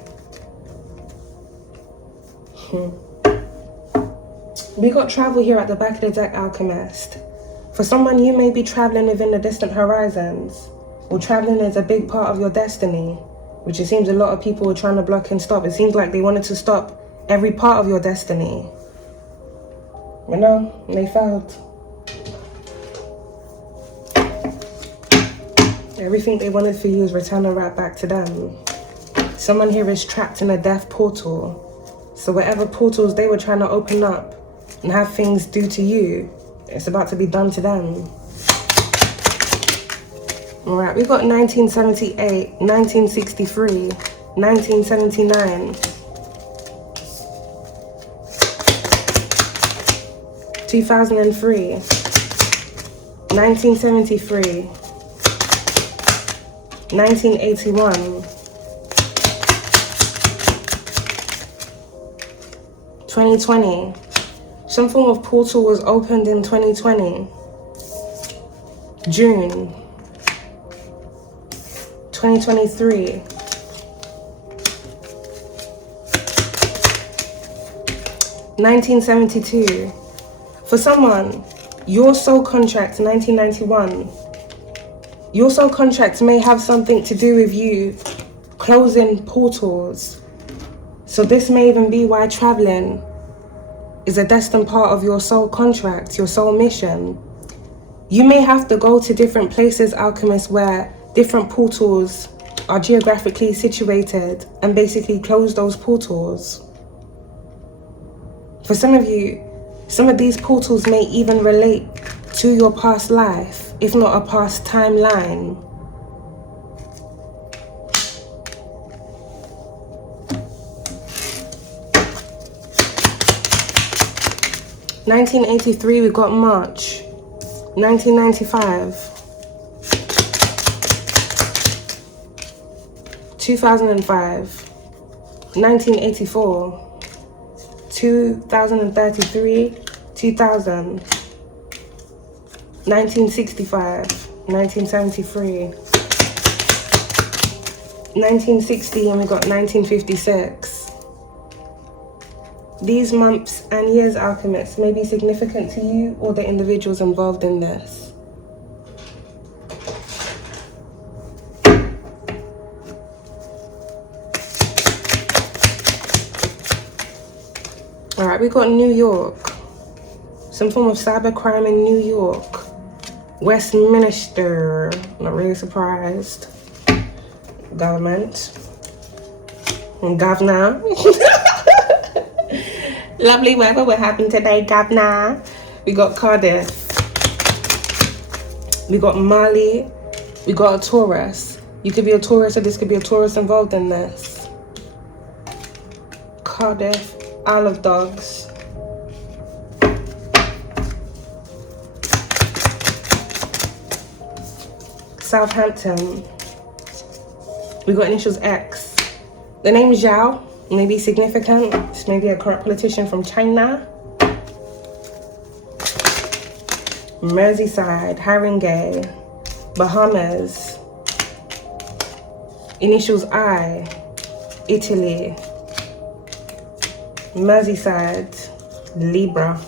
We got travel here at the back of the deck, Alchemist. For someone, you may be traveling within the distant horizons, or traveling is a big part of your destiny, which it seems a lot of people were trying to block and stop. It seems like they wanted to stop every part of your destiny. You know, they failed. Everything they wanted for you is returning right back to them. Someone here is trapped in a death portal. So whatever portals they were trying to open up and have things do to you, it's about to be done to them. Alright, we got 1978, 1963, 1979, 2003, 1973, 1981, 2020. Some form of portal was opened in 2020. June 2023. 1972. For someone, your soul contract 1991. Your soul contract may have something to do with you closing portals. So this may even be why traveling is a destined part of your soul contract, your soul mission. You may have to go to different places, alchemists, where different portals are geographically situated and basically close those portals. For some of you, some of these portals may even relate to your past life, if not a past timeline. (1983) we got March. 1995. 2005. 1984. 2033. 2000. 1965. 1973. 1960, and we got 1956. These months and years, alchemists, may be significant to you or the individuals involved in this. All right, we got New York. Some form of cybercrime in New York. Westminster, not really surprised. Government. And governor. Lovely weather, what happened today, governor? We got Cardiff. We got Mali. We got a Taurus. You could be a Taurus, or this could be a Taurus involved in this. Cardiff, Isle of Dogs. Southampton. We got initials X. The name is Zhao. May be significant. This may be a corrupt politician from China. Merseyside, Haringey, Bahamas. Initials I, Italy. Merseyside, Libra.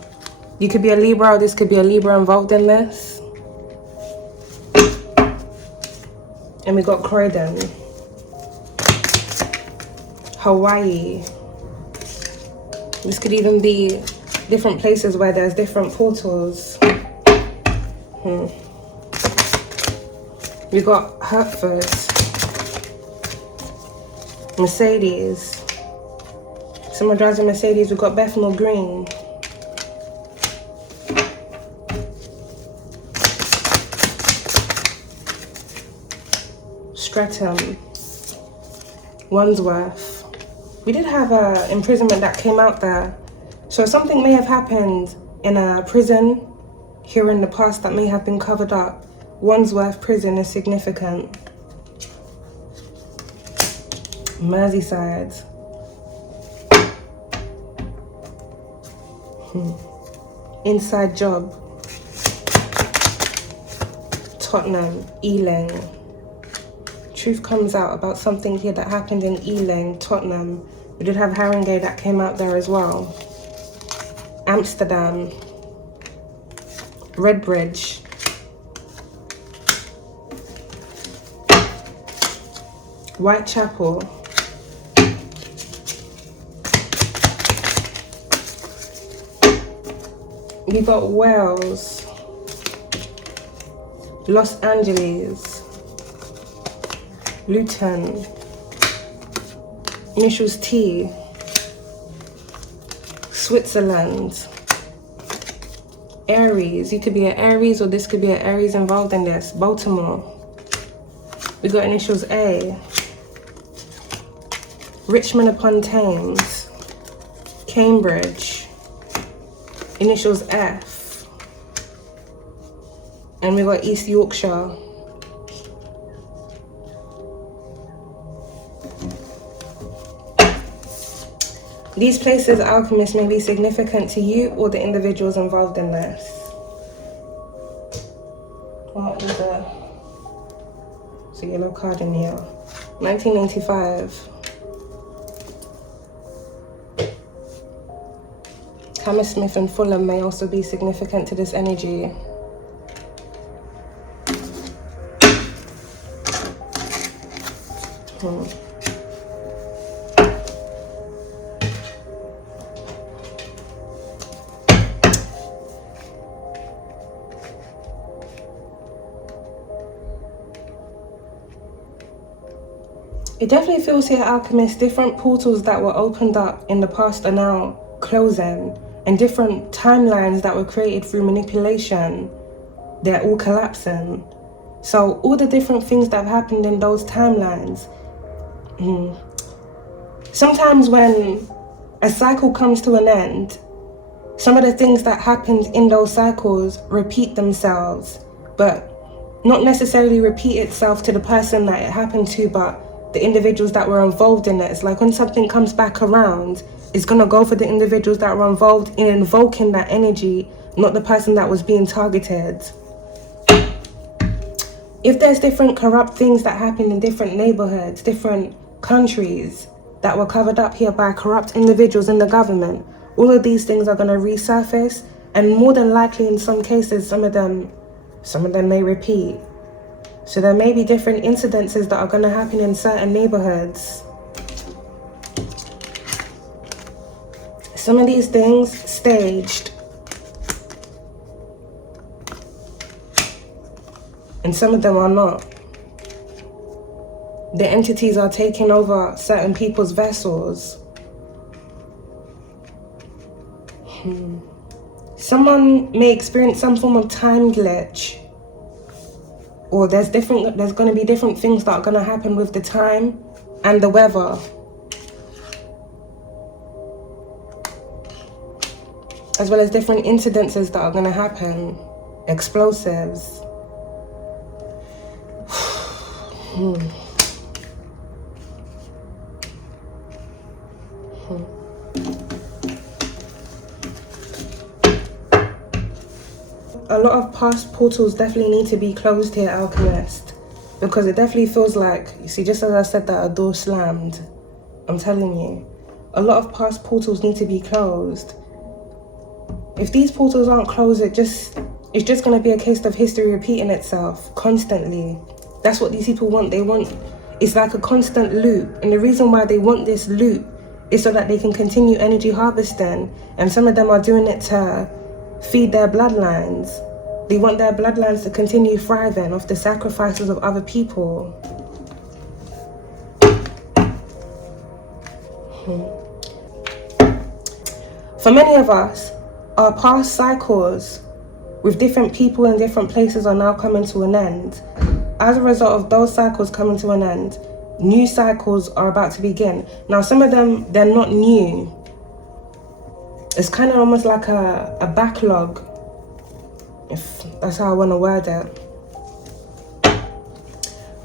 You could be a Libra, or this could be a Libra involved in this. And we got Croydon. Hawaii. This could even be different places where there's different portals. We got Hertford. Mercedes. Someone drives a Mercedes. We got Bethnal Green. Streatham. Wandsworth. We did have a imprisonment that came out there. So something may have happened in a prison here in the past that may have been covered up. Wandsworth prison is significant. Merseyside. Inside job. Tottenham, Ealing. Truth comes out about something here that happened in Ealing, Tottenham. We did have Haringey that came out there as well. Amsterdam. Redbridge. Whitechapel. We got Wales. Los Angeles. Luton. Initials T. Switzerland. Aries. You could be an Aries, or this could be an Aries involved in this. Baltimore. We got initials A. Richmond upon Thames. Cambridge. Initials F. And we got East Yorkshire. These places, alchemists, may be significant to you or the individuals involved in this. What is it? It's a yellow card in here. 1985. Hammersmith and Fulham may also be significant to this energy. It definitely feels here, Alchemist, different portals that were opened up in the past are now closing, and different timelines that were created through manipulation, they're all collapsing. So all the different things that have happened in those timelines, sometimes when a cycle comes to an end, some of the things that happened in those cycles repeat themselves, but not necessarily repeat itself to the person that it happened to, but the individuals that were involved in it. It's like when something comes back around, it's gonna go for the individuals that were involved in invoking that energy, not the person that was being targeted. If there's different corrupt things that happen in different neighborhoods, different countries that were covered up here by corrupt individuals in the government, all of these things are gonna resurface, and more than likely in some cases, some of them may repeat. So there may be different incidences that are going to happen in certain neighborhoods. Some of these things staged, and some of them are not. The entities are taking over certain people's vessels. Someone may experience some form of time glitch, or there's going to be different things that are going to happen with the time and the weather. As well as different incidences that are going to happen. Explosives. A lot of past portals definitely need to be closed here, Alchemist, because it definitely feels like, you see, just as I said that a door slammed, I'm telling you, a lot of past portals need to be closed. If these portals aren't closed, it's just going to be a case of history repeating itself constantly. That's what these people want. It's like a constant loop, and the reason why they want this loop is so that they can continue energy harvesting, and some of them are doing it to feed their bloodlines. They want their bloodlines to continue thriving off the sacrifices of other people. For many of us, our past cycles with different people in different places are now coming to an end. As a result of those cycles coming to an end, new cycles are about to begin. Now, some of them, they're not new. It's kind of almost like a backlog, if that's how I want to word it.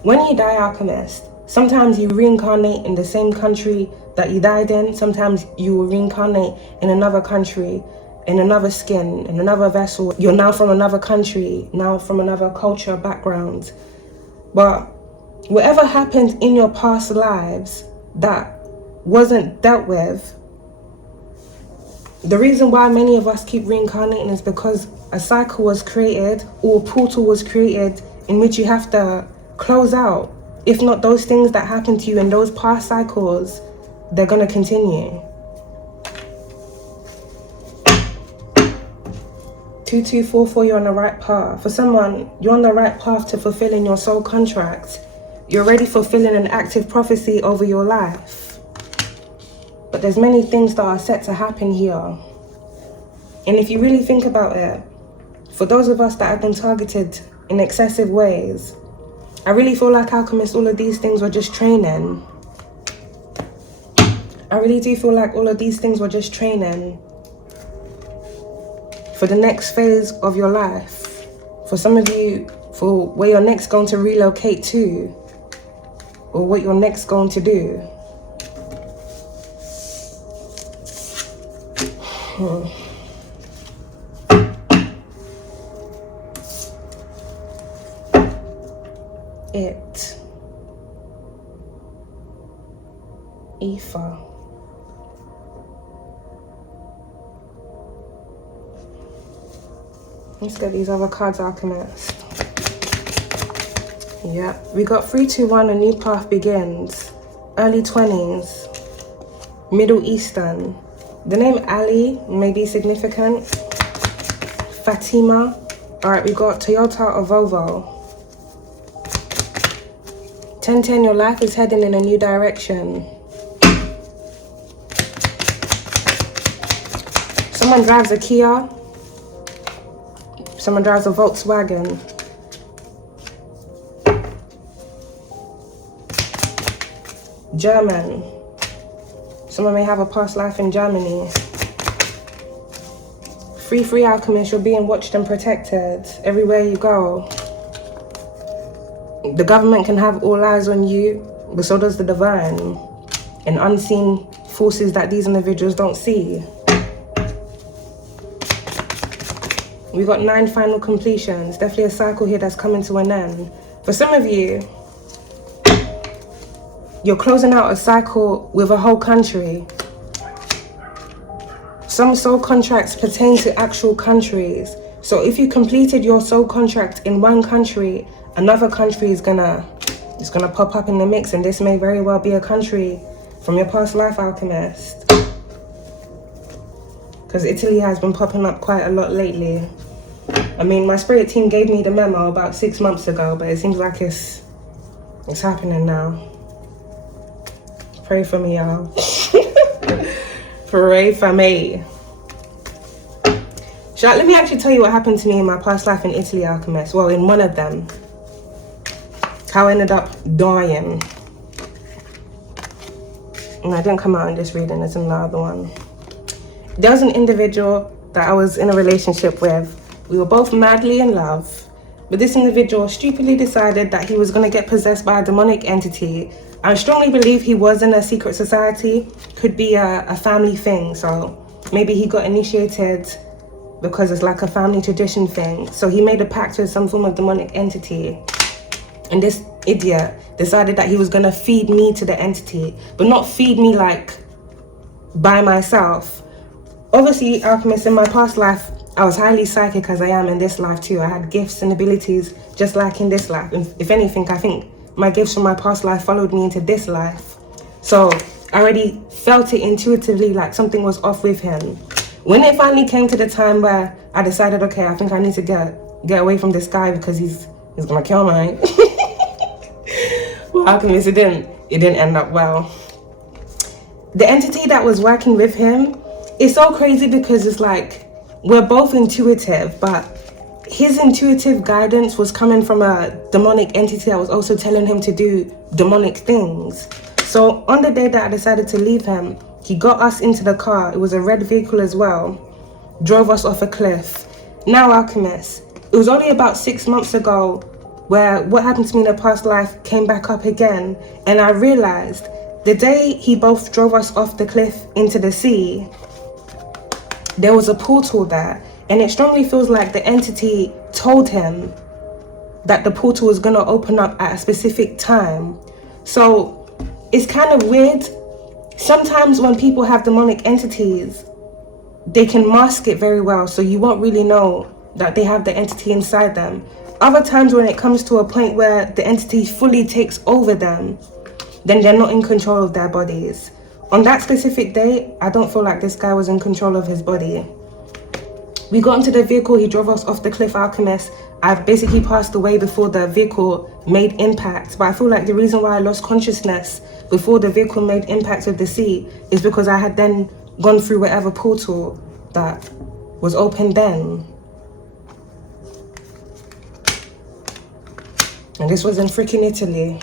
When you die, Alchemist, sometimes you reincarnate in the same country that you died in. Sometimes you will reincarnate in another country, in another skin, in another vessel. You're now from another country, now from another culture, background. But whatever happened in your past lives that wasn't dealt with, the reason why many of us keep reincarnating is because a cycle was created, or a portal was created, in which you have to close out. If not, those things that happened to you in those past cycles, they're going to continue. 2244, you're on the right path. For someone, you're on the right path to fulfilling your soul contract. You're already fulfilling an active prophecy over your life. But there's many things that are set to happen here. And if you really think about it, for those of us that have been targeted in excessive ways, I really feel like, Alchemist, all of these things were just training. I really do feel like all of these things were just training for the next phase of your life. For some of you, for where you're next going to relocate to, or what you're next going to do. It. Ether. Let's get these other cards, Alchemist. Yeah, we got 3, 2, 1, a new path begins. Early 20s. Middle Eastern. The name Ali may be significant. Fatima. Alright, we got Toyota or Volvo. 1010, your life is heading in a new direction. Someone drives a Kia. Someone drives a Volkswagen. German. Someone may have a past life in Germany. Free alchemist, you're being watched and protected everywhere you go. The government can have all eyes on you, but so does the divine and unseen forces that these individuals don't see. We got 9 final completions. Definitely a cycle here that's coming to an end. For some of you, you're closing out a cycle with a whole country. Some soul contracts pertain to actual countries. So if you completed your soul contract in one country, another country is gonna pop up in the mix, and this may very well be a country from your past life, alchemist. Because Italy has been popping up quite a lot lately. I mean, my spirit team gave me the memo about 6 months ago, but it seems like it's happening now. Pray for me, y'all. Pray for me. Let me actually tell you what happened to me in my past life in Italy, alchemist. Well, in one of them. How I ended up dying. And I didn't come out in this reading, there's another one. There was an individual that I was in a relationship with. We were both madly in love, but this individual stupidly decided that he was going to get possessed by a demonic entity. I strongly believe he was in a secret society. Could be a family thing, so maybe he got initiated because it's like a family tradition thing. So he made a pact with some form of demonic entity. And this idiot decided that he was going to feed me to the entity, but not feed me like by myself. Obviously, alchemist, in my past life, I was highly psychic as I am in this life too. I had gifts and abilities just like in this life. And if anything, I think my gifts from my past life followed me into this life. So I already felt it intuitively, like something was off with him. When it finally came to the time where I decided, okay, I think I need to get away from this guy because he's gonna kill me. Well, alchemist, it didn't end up well. The entity that was working with him, it's so crazy because it's like we're both intuitive, but his intuitive guidance was coming from a demonic entity that was also telling him to do demonic things. So on the day that I decided to leave him, he got us into the car. It was a red vehicle as well. Drove us off a cliff. Now, alchemist, it was only about 6 months ago where what happened to me in a past life came back up again. And I realized the day he both drove us off the cliff into the sea, there was a portal there. And it strongly feels like the entity told him that the portal was gonna open up at a specific time. So it's kind of weird. Sometimes when people have demonic entities, they can mask it very well, so you won't really know that they have the entity inside them. Other times when it comes to a point where the entity fully takes over them, then they're not in control of their bodies. On that specific day, I don't feel like this guy was in control of his body. We got into the vehicle, he drove us off the cliff, alchemist. I basically passed away before the vehicle made impact, but I feel like the reason why I lost consciousness before the vehicle made impact with the sea is because I had then gone through whatever portal that was open then. And this was in freaking Italy.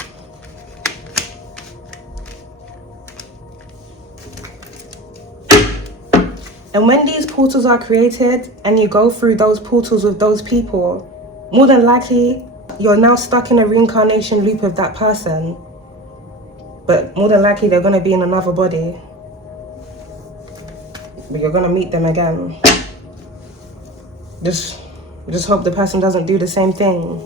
And when these portals are created and you go through those portals with those people, more than likely, you're now stuck in a reincarnation loop with that person. But more than likely, they're going to be in another body. But you're going to meet them again. Just hope the person doesn't do the same thing.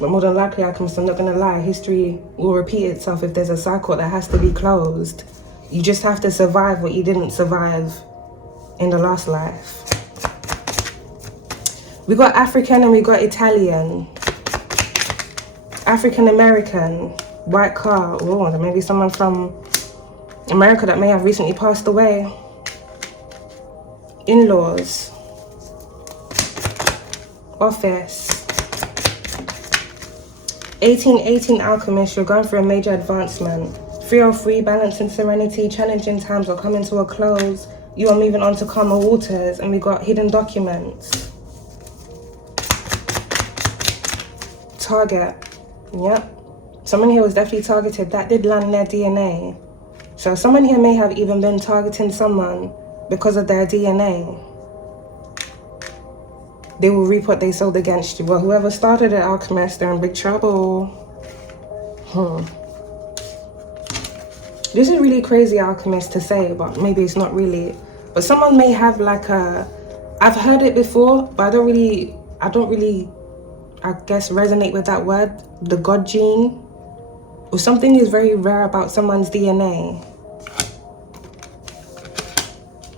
But more than likely, I'm not going to lie, history will repeat itself if there's a cycle that has to be closed. You just have to survive what you didn't survive in the last life. We got African and we got Italian. African American, white car. Oh, there may be someone from America that may have recently passed away. In-laws. Office. 1818 Alchemist, you're going for a major advancement. 303, balance and serenity, challenging times are coming to a close. You are moving on to calmer waters, and we got hidden documents. Target. Yep. Someone here was definitely targeted. That did land their DNA. So someone here may have even been targeting someone because of their DNA. They will reap what they sowed against you. Well, whoever started it, Alchemist, they're in big trouble. This is really crazy, Alchemist, to say, but maybe it's not really. But someone may have like a, I've heard it before, but I don't really, I guess, resonate with that word, the God gene. Or something is very rare about someone's DNA.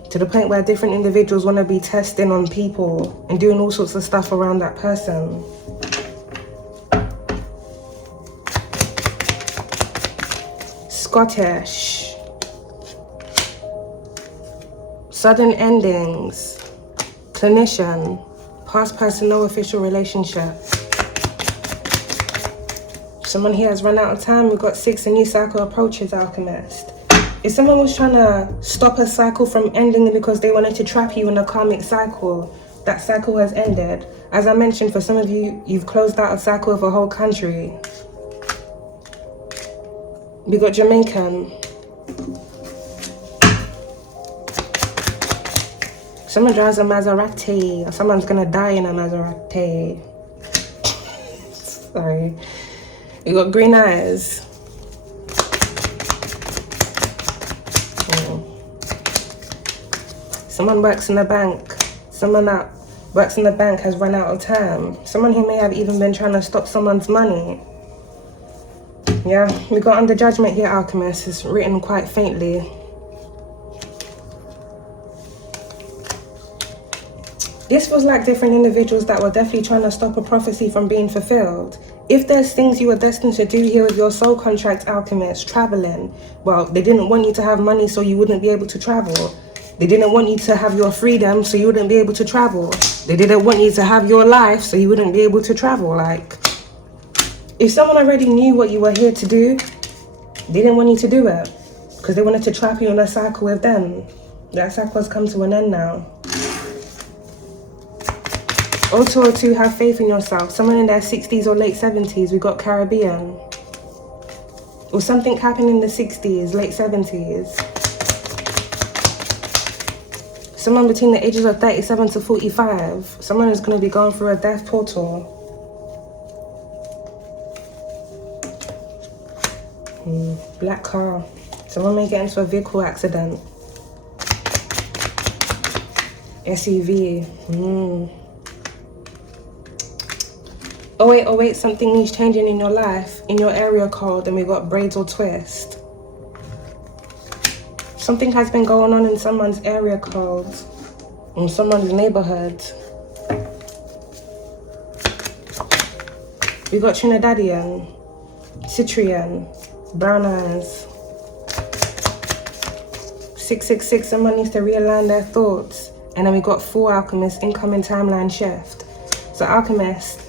To the point where different individuals want to be testing on people and doing all sorts of stuff around that person. Scottish. Sudden endings. Clinician. Past person, no official relationship. Someone here has run out of time. We've got 6, a new cycle approaches, Alchemist. If someone was trying to stop a cycle from ending because they wanted to trap you in a karmic cycle, that cycle has ended. As I mentioned, for some of you, you've closed out a cycle of a whole country. We got Jamaican. Someone drives a Maserati, or someone's gonna die in a Maserati. Sorry. We got green eyes. Someone works in the bank. Someone that works in the bank has run out of time. Someone who may have even been trying to stop someone's money. Yeah, we got under judgment here, Alchemist. It's written quite faintly. This was like different individuals that were definitely trying to stop a prophecy from being fulfilled. If there's things you were destined to do here with your soul contract, Alchemist, traveling, well, they didn't want you to have money so you wouldn't be able to travel. They didn't want you to have your freedom so you wouldn't be able to travel. They didn't want you to have your life so you wouldn't be able to travel. Like, if someone already knew what you were here to do, they didn't want you to do it because they wanted to trap you in a cycle with them. That cycle has come to an end now. 0202, have faith in yourself. Someone in their 60s or late 70s, we got Caribbean. Or something happened in the 60s, late 70s. Someone between the ages of 37 to 45. Someone is going to be going through a death portal. Black car. Someone may get into a vehicle accident. SUV. 0808, something needs changing in your life, in your area code, and we got braids or twist. Something has been going on in someone's area code, in someone's neighborhood. We got Trinidadian, Citrian, brown eyes. 666, someone needs to realign their thoughts. And then we got 4 Alchemists, incoming timeline shift. So Alchemist,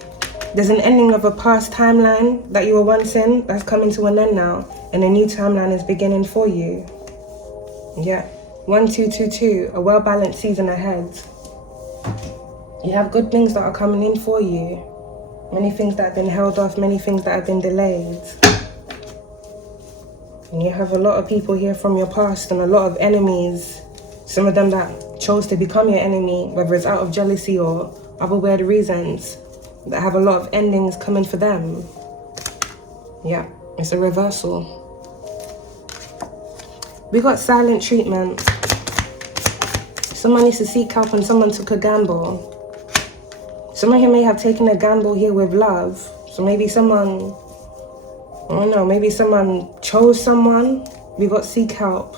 there's an ending of a past timeline that you were once in that's coming to an end now, and a new timeline is beginning for you. Yeah, 1222, a well-balanced season ahead. You have good things that are coming in for you. Many things that have been held off, many things that have been delayed. And you have a lot of people here from your past and a lot of enemies. Some of them that chose to become your enemy, whether it's out of jealousy or other weird reasons, that have a lot of endings coming for them. Yeah, it's a reversal. We got silent treatment. Someone needs to seek help and someone took a gamble. Someone here may have taken a gamble here with love. So maybe someone, I don't know, maybe someone chose someone. We got seek help.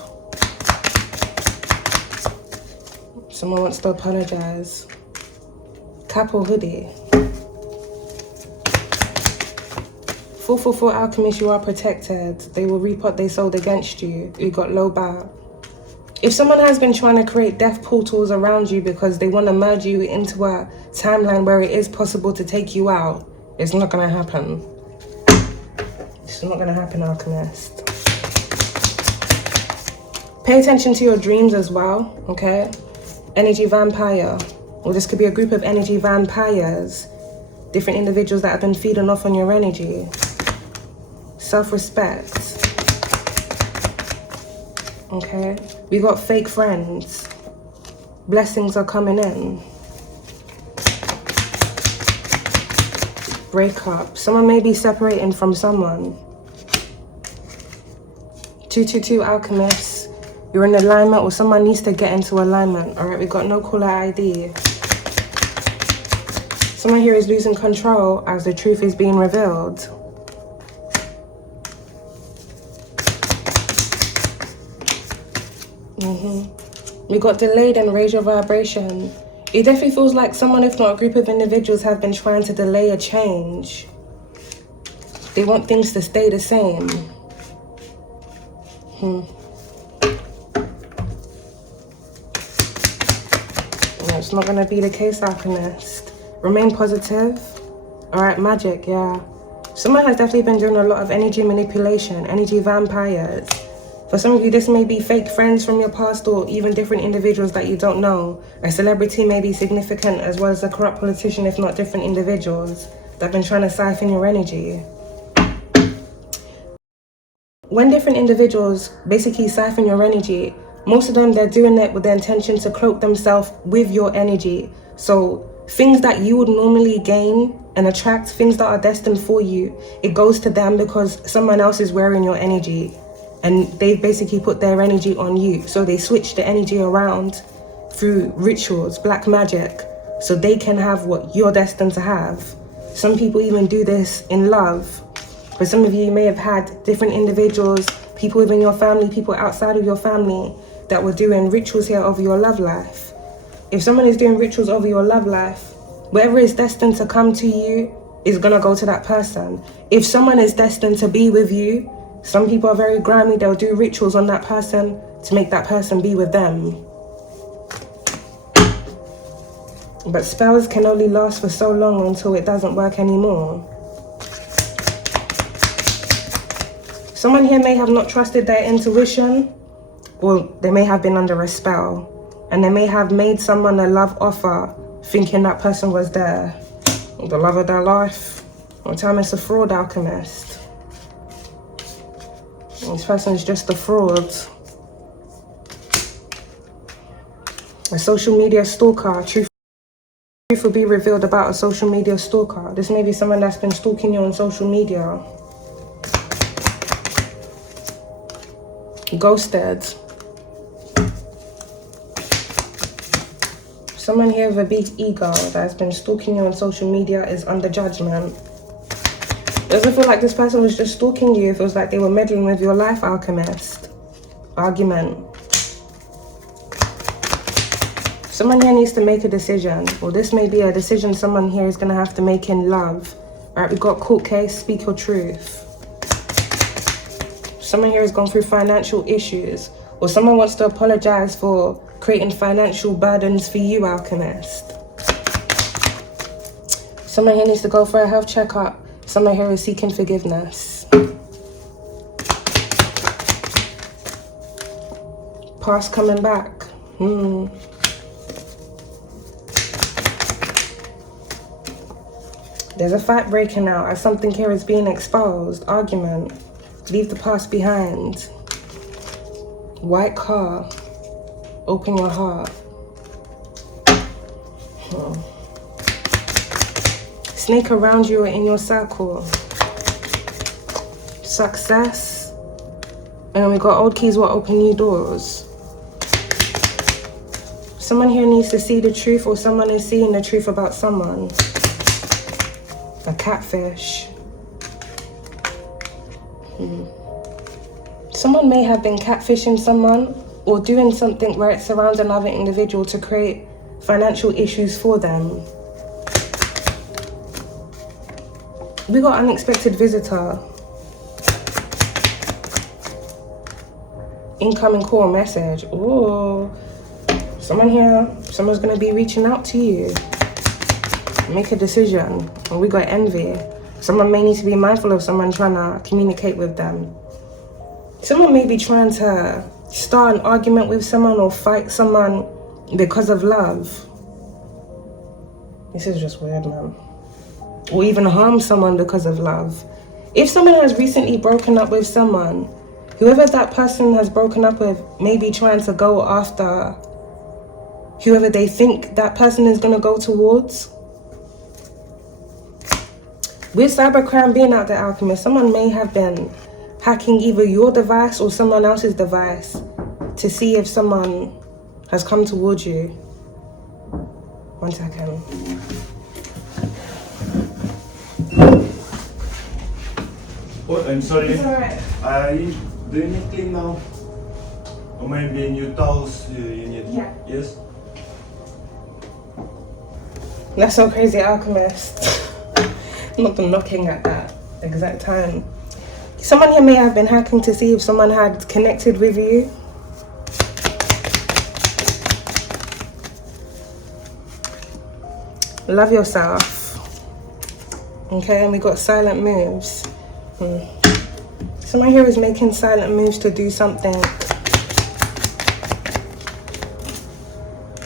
Someone wants to apologize. Cap or hoodie. 444 Alchemist, you are protected. They will reap what they sowed against you. You got low bar. If someone has been trying to create death portals around you because they want to merge you into a timeline where it is possible to take you out, it's not going to happen. It's not gonna happen, Alchemist. Pay attention to your dreams as well, okay? Energy vampire. Or this could be a group of energy vampires. Different individuals that have been feeding off on your energy. Self-respect. Okay? We got fake friends. Blessings are coming in. Breakup. Someone may be separating from someone. 222 Alchemist. You're in alignment, or someone needs to get into alignment. All right, we got no caller ID. Someone here is losing control as the truth is being revealed. We got delayed and raise your vibration. It definitely feels like someone, if not a group of individuals, have been trying to delay a change. They want things to stay the same. No, it's not going to be the case, Alchemist. Remain positive. All right, magic, yeah. Someone has definitely been doing a lot of energy manipulation, energy vampires. For some of you, this may be fake friends from your past or even different individuals that you don't know. A celebrity may be significant as well as a corrupt politician, if not different individuals that have been trying to siphon your energy. When different individuals basically siphon your energy, most of them, they're doing it with the intention to cloak themselves with your energy. So things that you would normally gain and attract, things that are destined for you, it goes to them because someone else is wearing your energy. And they've basically put their energy on you. So they switch the energy around through rituals, black magic, so they can have what you're destined to have. Some people even do this in love. For some of you may have had different individuals, people within your family, people outside of your family that were doing rituals here over your love life. If someone is doing rituals over your love life, whatever is destined to come to you is gonna go to that person. If someone is destined to be with you, some people are very grimy, they'll do rituals on that person to make that person be with them. But spells can only last for so long until it doesn't work anymore. Someone here may have not trusted their intuition, or they may have been under a spell, and they may have made someone a love offer thinking that person was there, the love of their life. One time it's a fraud, Alchemist. This person is just a fraud. A social media stalker. Truth will be revealed about a social media stalker. This may be someone that's been stalking you on social media. Ghosted. Someone here with a big ego that has been stalking you on social media is under judgment. It doesn't feel like this person was just stalking you. It feels like they were meddling with your life, Alchemist. Argument. Someone here needs to make a decision. Or this may be a decision someone here is going to have to make in love. All right, we've got court case, speak your truth. Someone here has gone through financial issues. Or someone wants to apologize for creating financial burdens for you, Alchemist. Someone here needs to go for a health checkup. Someone here is seeking forgiveness. Past coming back. There's a fight breaking out as something here is being exposed. Argument. Leave the past behind. White car. Open your heart. Snake around you or in your circle. Success. And then we got old keys will open new doors. Someone here needs to see the truth, or someone is seeing the truth about someone. A catfish. Someone may have been catfishing someone or doing something where it surrounds another individual to create financial issues for them. We got unexpected visitor. Incoming call message. Oh, someone's gonna be reaching out to you. Make a decision. And we got envy. Someone may need to be mindful of someone trying to communicate with them. Someone may be trying to start an argument with someone or fight someone because of love. This is just weird, man. Or even harm someone because of love. If someone has recently broken up with someone, whoever that person has broken up with may be trying to go after whoever they think that person is going to go towards. With cybercrime being out there, Alchemist, someone may have been hacking either your device or someone else's device to see if someone has come towards you. 1 second. Oh, I'm sorry. It's alright. Do you need clean now? Or maybe new towels you need? Yeah. Yes? That's so crazy, Alchemist. I'm not knocking at that exact time. Someone here may have been hacking to see if someone had connected with you. Love yourself. Okay, and we got silent moves. Someone here is making silent moves to do something.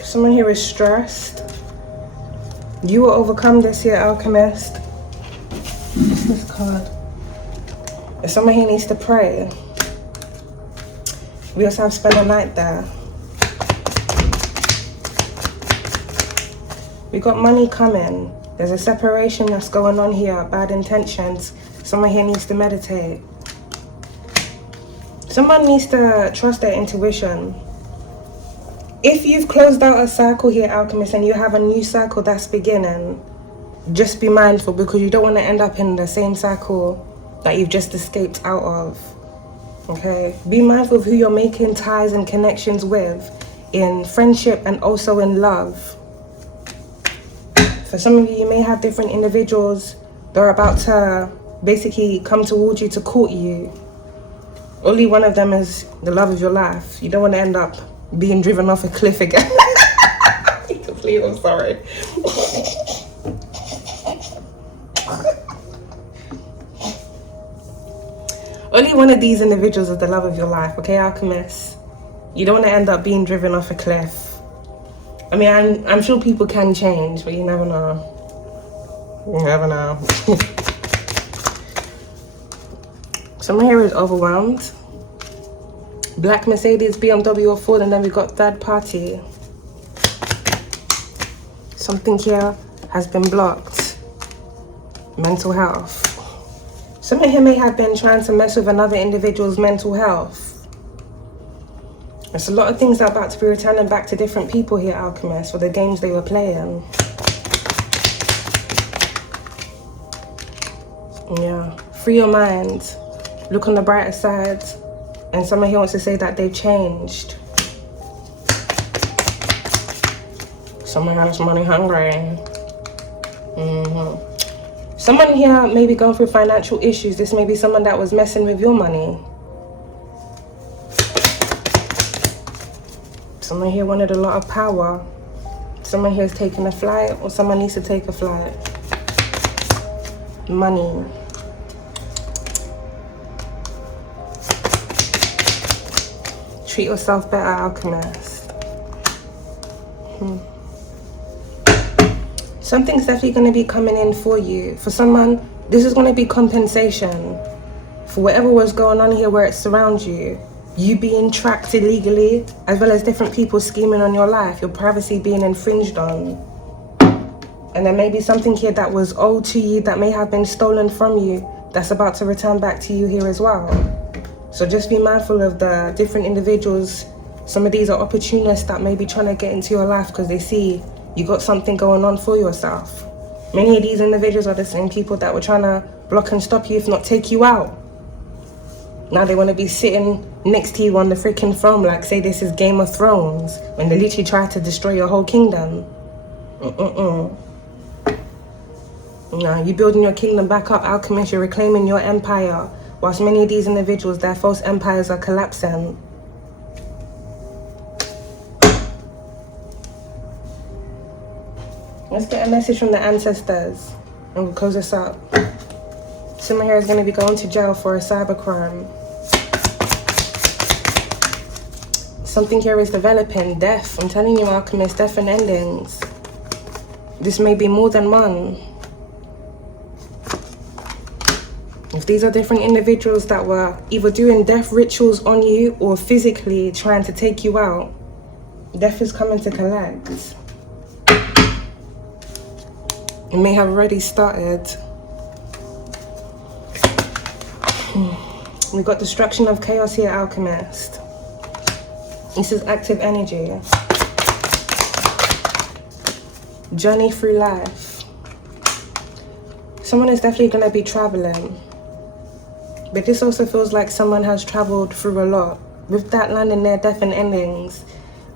Someone here is stressed. You will overcome this here, Alchemist. What's this card? Someone here needs to pray. We also have spent a night there. We got money coming. There's a separation that's going on here, bad intentions. Someone here needs to meditate. Someone needs to trust their intuition. If you've closed out a cycle here, Alchemist, and you have a new cycle that's beginning, just be mindful because you don't want to end up in the same cycle that you've just escaped out of. Okay? Be mindful of who you're making ties and connections with in friendship and also in love. For some of you, you may have different individuals that are about to basically come towards you to court you. Only one of them is the love of your life. You don't want to end up being driven off a cliff again. Please, I'm sorry. Only one of these individuals is the love of your life, okay, Alchemist? You don't want to end up being driven off a cliff. I mean, I'm sure people can change, but you never know. You never know. Someone here is overwhelmed. Black Mercedes, BMW or Ford, and then we got third party. Something here has been blocked. Mental health. Someone here may have been trying to mess with another individual's mental health. There's a lot of things that are about to be returning back to different people here, Alchemist, for the games they were playing. Yeah. Free your mind. Look on the brighter side. And someone here wants to say that they've changed. Someone has money hungry. Someone here may be going through financial issues. This may be someone that was messing with your money. Someone here wanted a lot of power. Someone here is taking a flight, or someone needs to take a flight. Money. Treat yourself better, Alchemist. Something's definitely going to be coming in for you. For someone, this is going to be compensation for whatever was going on here where it surrounds you. You being tracked illegally, as well as different people scheming on your life, your privacy being infringed on. And there may be something here that was owed to you that may have been stolen from you that's about to return back to you here as well. So just be mindful of the different individuals. Some of these are opportunists that may be trying to get into your life because they see you got something going on for yourself. Many of these individuals are the same people that were trying to block and stop you, if not take you out. Now they want to be sitting next to you on the freaking throne, like say this is Game of Thrones, when they literally try to destroy your whole kingdom. Now you're building your kingdom back up, Alchemist. You're reclaiming your empire, whilst many of these individuals, their false empires are collapsing. Let's get a message from the ancestors and we'll close this up. Someone here is going to be going to jail for a cybercrime. Something here is developing. Death. I'm telling you, Alchemist, death and endings. This may be more than one. If these are different individuals that were either doing death rituals on you or physically trying to take you out, death is coming to collect. It may have already started. We got destruction of chaos here, Alchemist. This is active energy. Journey through life. Someone is definitely going to be traveling. But this also feels like someone has traveled through a lot. With that landing there, death and endings,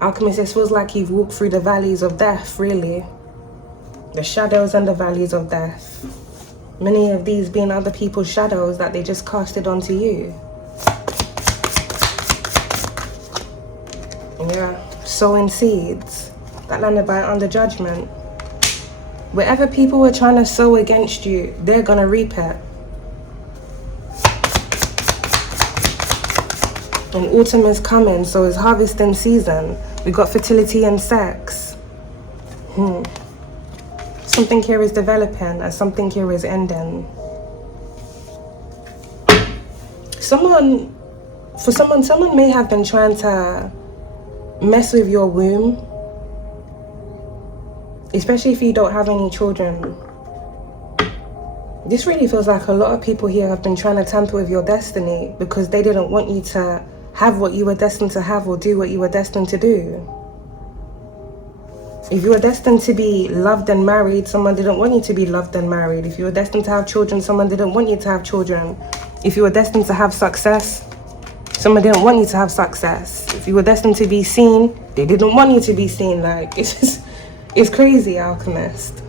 Alchemist, this feels like you've walked through the valleys of death, really. The shadows and the valleys of death. Many of these being other people's shadows that they just casted onto you. Yeah, sowing seeds that landed by under judgment. Wherever people were trying to sow against you, they're gonna reap it. And autumn is coming, so it's harvesting season. We got fertility and sex. Something here is developing and something here is ending. Someone may have been trying to mess with your womb. Especially if you don't have any children. This really feels like a lot of people here have been trying to tamper with your destiny because they didn't want you to have what you were destined to have or do what you were destined to do. If you were destined to be loved and married, someone didn't want you to be loved and married. If you were destined to have children, someone didn't want you to have children. If you were destined to have success, someone didn't want you to have success. If you were destined to be seen, they didn't want you to be seen. Like, it's crazy, Alchemist.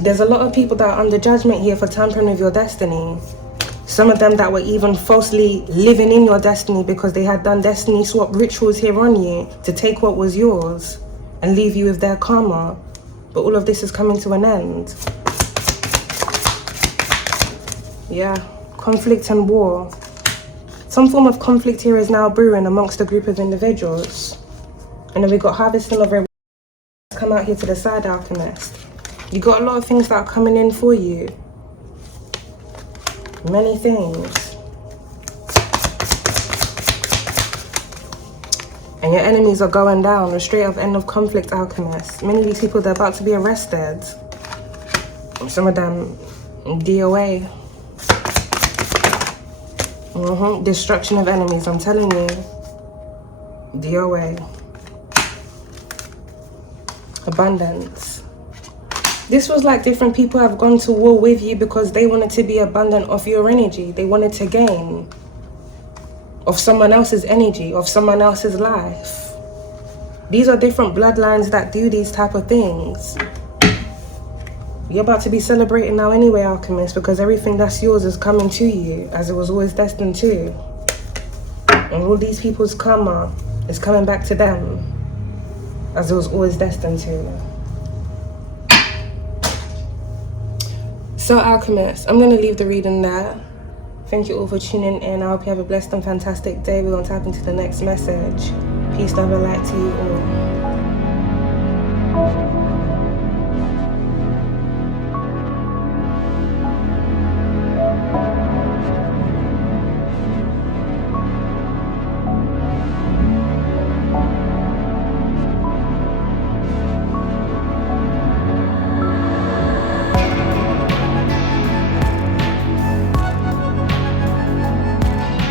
There's a lot of people that are under judgment here for tampering with your destiny. Some of them that were even falsely living in your destiny because they had done destiny swap rituals here on you to take what was yours and leave you with their karma. But all of this is coming to an end. Yeah, conflict and war. Some form of conflict here is now brewing amongst a group of individuals. And then we got harvesting of reward. Come out here to the side, Alchemist. You got a lot of things that are coming in for you. Many things. And your enemies are going down. A straight up end of conflict, Alchemist. Many of these people, they're about to be arrested. Some of them DOA. Destruction of enemies, I'm telling you. DOA. Abundance. This was like different people have gone to war with you because they wanted to be abundant of your energy. They wanted to gain of someone else's energy, of someone else's life. These are different bloodlines that do these type of things. You're about to be celebrating now anyway, Alchemist, because everything that's yours is coming to you as it was always destined to. And all these people's karma is coming back to them as it was always destined to. So, Alchemist, I'm going to leave the reading there. Thank you all for tuning in. I hope you have a blessed and fantastic day. We're going to tap into the next message. Peace, love, and light to you all.